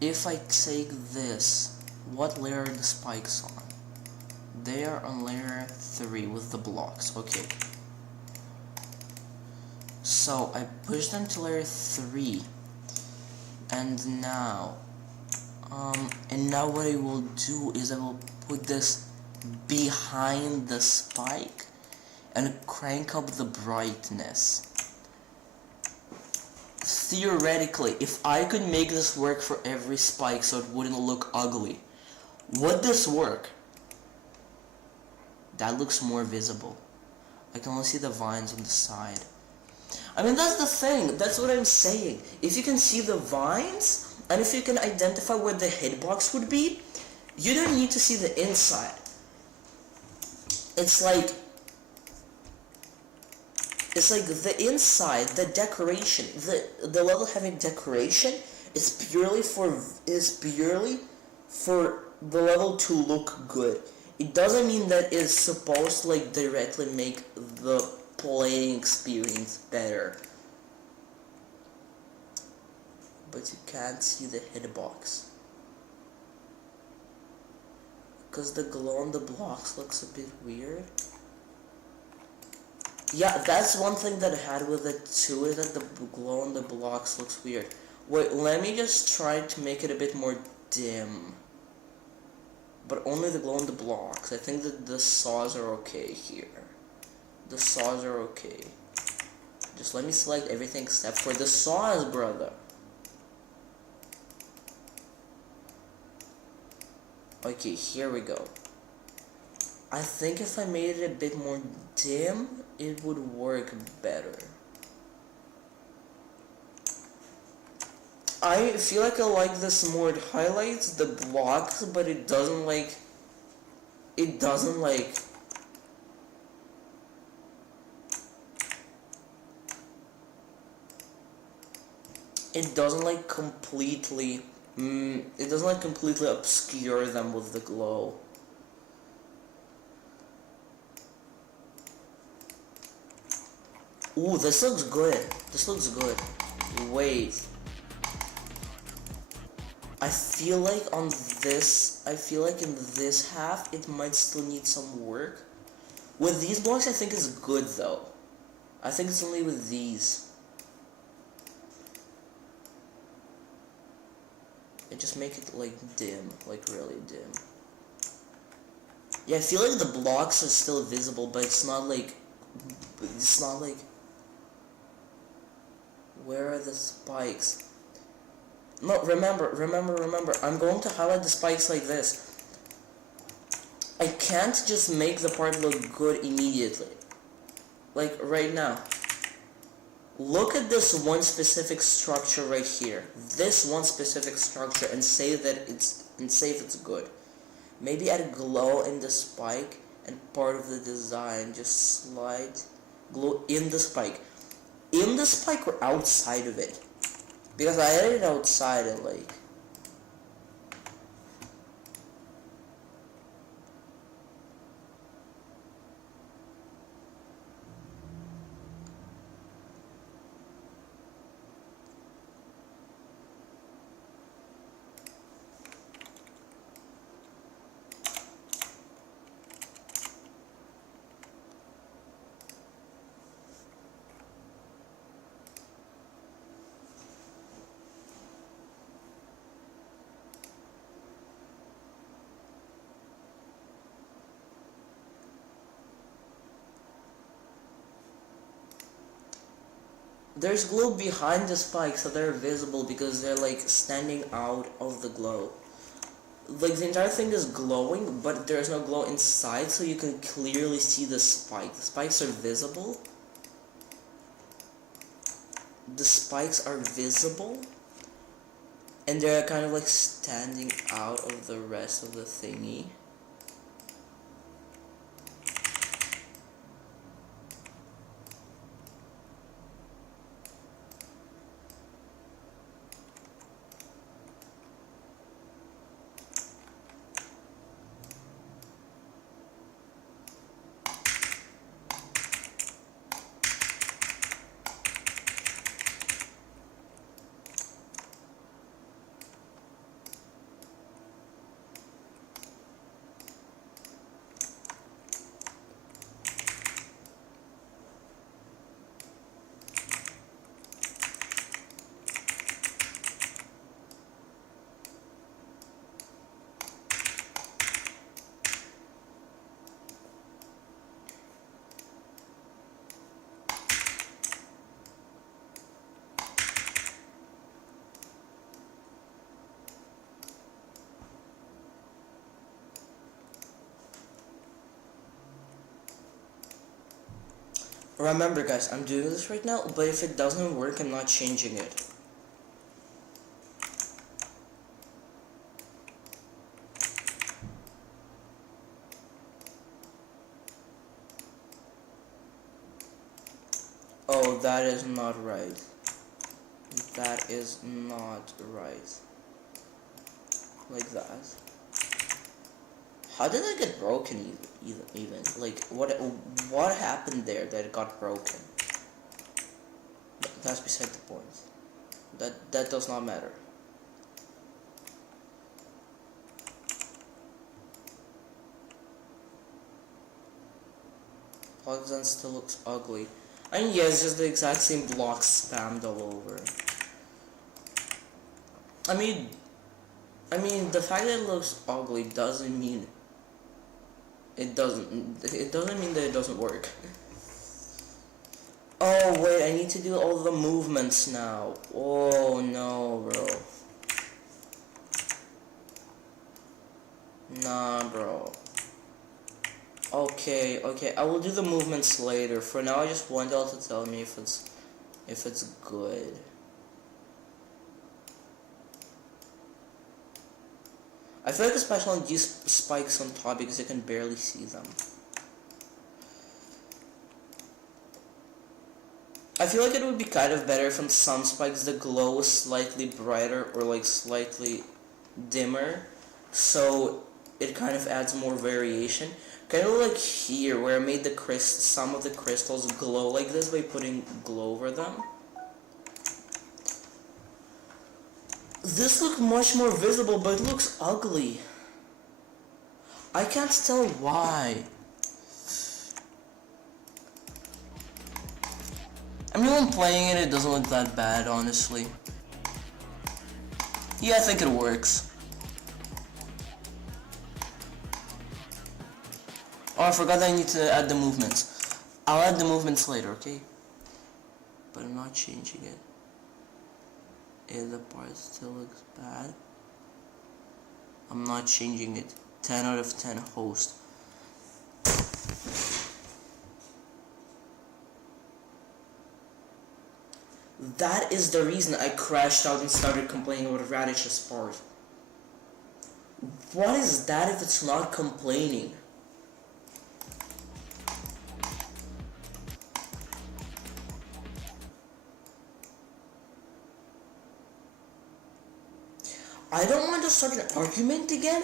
If I take this, what layer are the spikes on? They are on layer 3 with the blocks. Okay. So I push them to layer 3. And now what I will do is I will put this behind the spike and crank up the brightness. Theoretically, if I could make this work for every spike so it wouldn't look ugly, would this work? That looks more visible. I can only see the vines on the side. I mean, that's the thing, that's what I'm saying. If you can see the vines, and if you can identify where the hitbox would be, you don't need to see the inside. It's like the inside, the decoration, the level having decoration is purely for the level to look good. It doesn't mean that it's supposed to like directly make the playing experience better. But you can't see the hitbox. Because the glow on the blocks looks a bit weird. Yeah, that's one thing that I had with it too, is that the glow on the blocks looks weird. Wait, let me just try to make it a bit more dim. But only the glow on the blocks. I think that the saws are okay here. The saws are okay. Just let me select everything except for the saws, brother. Okay, here we go. I think if I made it a bit more dim, it would work better. I feel like I like this more. It highlights the blocks, but it doesn't like completely obscure them with the glow. Ooh, this looks good. This looks good. Wait. I feel like in this half, it might still need some work. With these blocks, I think it's good though. I think it's only with these. And just make it like dim, like really dim. Yeah, I feel like the blocks are still visible, but it's not like, where are the spikes? No, remember, I'm going to highlight the spikes like this. I can't just make the part look good immediately. Like right now. Look at this one specific structure right here. This one specific structure and say that if it's good. Maybe add glow in the spike and part of the design. Just slide glow in the spike. In the spike or outside of it? Because I added it outside and like. There's glow behind the spikes, so they're visible because they're like standing out of the glow. Like the entire thing is glowing, but there's no glow inside, so you can clearly see the spike. The spikes are visible. The spikes are visible, and they're kind of like standing out of the rest of the thingy. Remember guys, I'm doing this right now, but if it doesn't work, I'm not changing it. Oh, that is not right. That is not right. Like that. How did that get broken even? Like, what happened there that it got broken? That's beside the point. That does not matter. Polygon still looks ugly. I mean, yeah, it's just the exact same blocks spammed all over. I mean, the fact that it looks ugly doesn't mean it doesn't mean that it doesn't work. Oh wait, I need to do all the movements now. Oh no, bro. Nah, bro. Okay, I will do the movements later. For now, I just want y'all to tell me if it's good. I feel like especially use spikes on top because you can barely see them. I feel like it would be kind of better if on some spikes the glow was slightly brighter or like slightly dimmer, so it kind of adds more variation. Kind of like here where I made some of the crystals glow like this by putting glow over them. This looks much more visible, but it looks ugly. I can't tell why. I mean, when playing it doesn't look that bad, honestly. Yeah, I think it works. Oh, I forgot that I need to add the movements. I'll add the movements later, okay? But I'm not changing it. If the part still looks bad, I'm not changing it. 10 out of 10 host. That is the reason I crashed out and started complaining about Radish's part. What is that if it's not complaining? I don't want to start an argument again,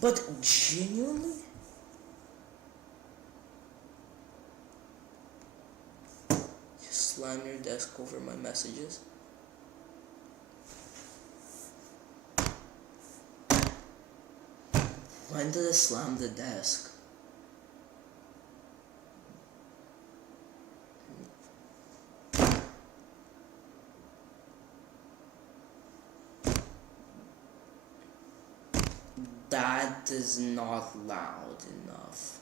but genuinely? You slam your desk over my messages. When did I slam the desk? That is not loud enough.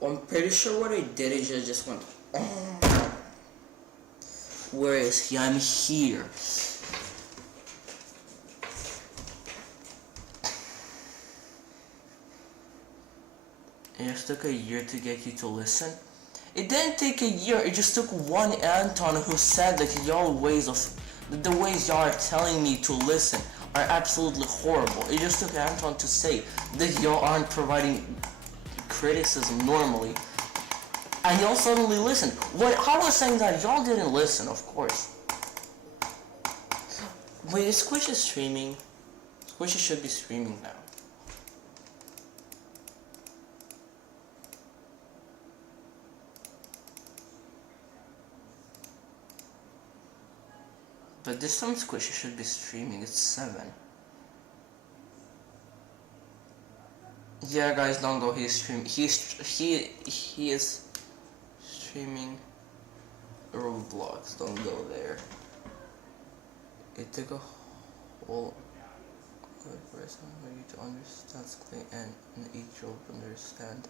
I'm pretty sure what I did is I just went, oh. Where is he? I'm here. It just took a year to get you to listen. It didn't take a year, it just took one Anton who said that the ways y'all are telling me to listen are absolutely horrible. It just took Anton to say that y'all aren't providing criticism normally. And y'all suddenly listen. How was saying that y'all didn't listen, of course. Wait, is Squishy streaming? Squishy should be streaming now. But this time Squishy should be streaming, it's 7. Yeah guys, don't go, he's streaming. He is streaming Roblox, don't go there. It took a whole other person for you to understand something and an 8-year-old understand.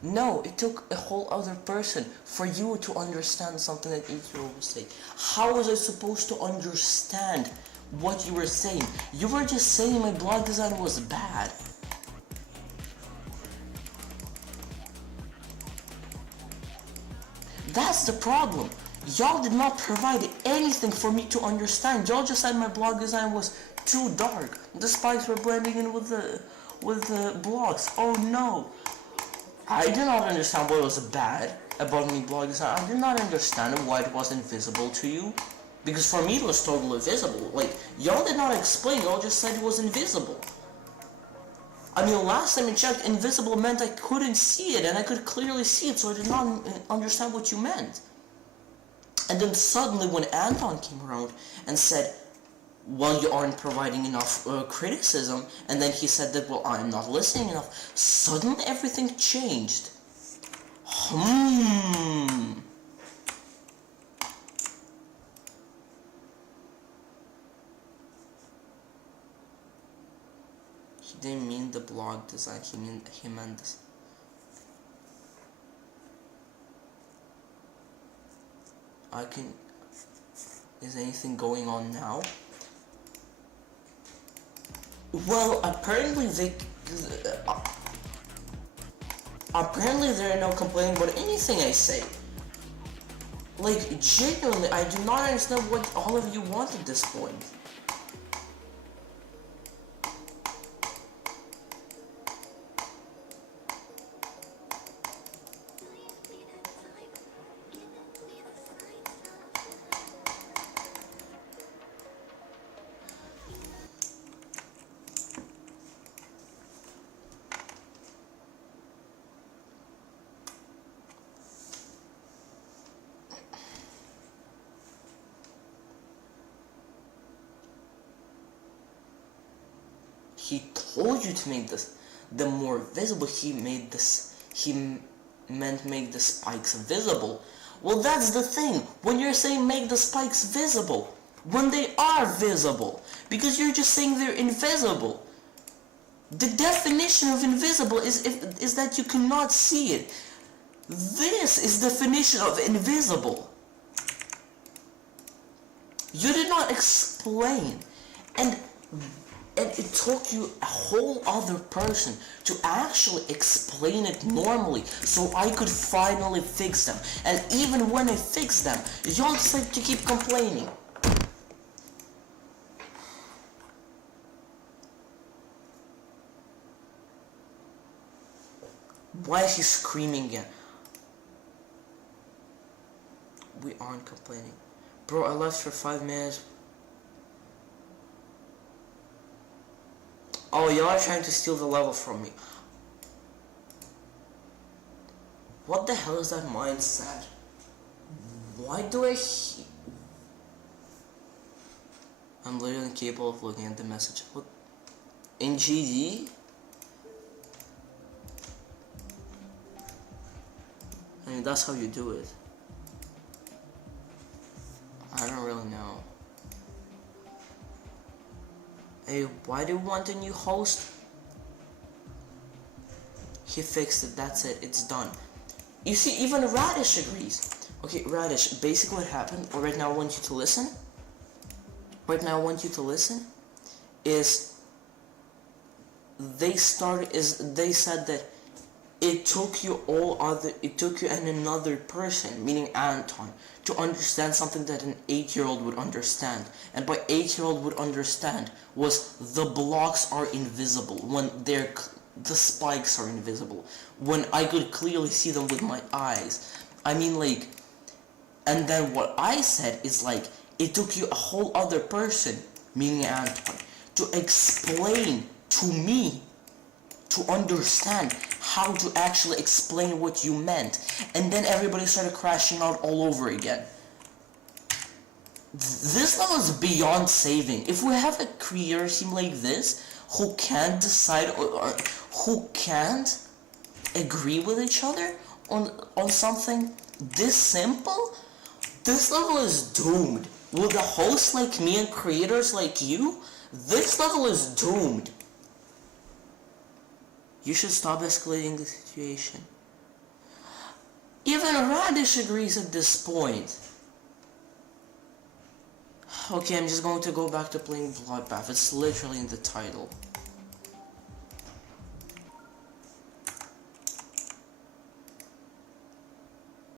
No, it took a whole other person for you to understand something that 8-year-old was saying. How was I supposed to understand what you were saying? You were just saying my blog design was bad. That's the problem. Y'all did not provide anything for me to understand. Y'all just said my blog design was too dark. The spikes were blending in with the blocks. Oh no. I did not understand what was bad about me blog design. I did not understand why it wasn't visible to you. Because for me it was totally visible. Like, y'all did not explain, y'all just said it was invisible. I mean, last time I checked, invisible meant I couldn't see it, and I could clearly see it, so I did not understand what you meant. And then suddenly when Anton came around and said, well, you aren't providing enough criticism, and then he said that, well, I'm not listening enough, suddenly everything changed. He didn't mean the blog design, he meant this. Is anything going on now? Well, apparently they're not complaining about anything I say. Like, genuinely, I do not understand what all of you want at this point. He told you to make this the more visible. He meant make the spikes visible. Well, that's the thing. When you're saying make the spikes visible, when they are visible, because you're just saying they're invisible. The definition of invisible is that you cannot see it. This is definition of invisible. You did not explain. And And it took you a whole other person to actually explain it normally so I could finally fix them. And even when I fix them, y'all decide to keep complaining. Why is he screaming again? We aren't complaining. Bro, I left for 5 minutes. Oh, y'all are trying to steal the level from me. What the hell is that mindset? Why do I'm literally incapable of looking at the message. What? In GD? I mean, that's how you do it. I don't really know. Hey, why do you want a new host? He fixed it, that's it, it's done. You see, even Radish agrees. Okay, Radish, basically what happened, or right now I want you to listen. Is they said that it took you and another person, meaning Anton, to understand something that an 8-year-old would understand. And by 8-year-old would understand was the blocks are invisible when the spikes are invisible. When I could clearly see them with my eyes. I mean, like, and then what I said is like, it took you a whole other person, meaning Anton, to explain to me to understand how to actually explain what you meant. And then everybody started crashing out all over again. This level is beyond saving. If we have a creator team like this, who can't decide or who can't agree with each other on something this simple, this level is doomed. With a host like me and creators like you, this level is doomed. You should stop escalating the situation. Even Radish agrees at this point. Okay, I'm just going to go back to playing BLOODBATH. It's literally in the title.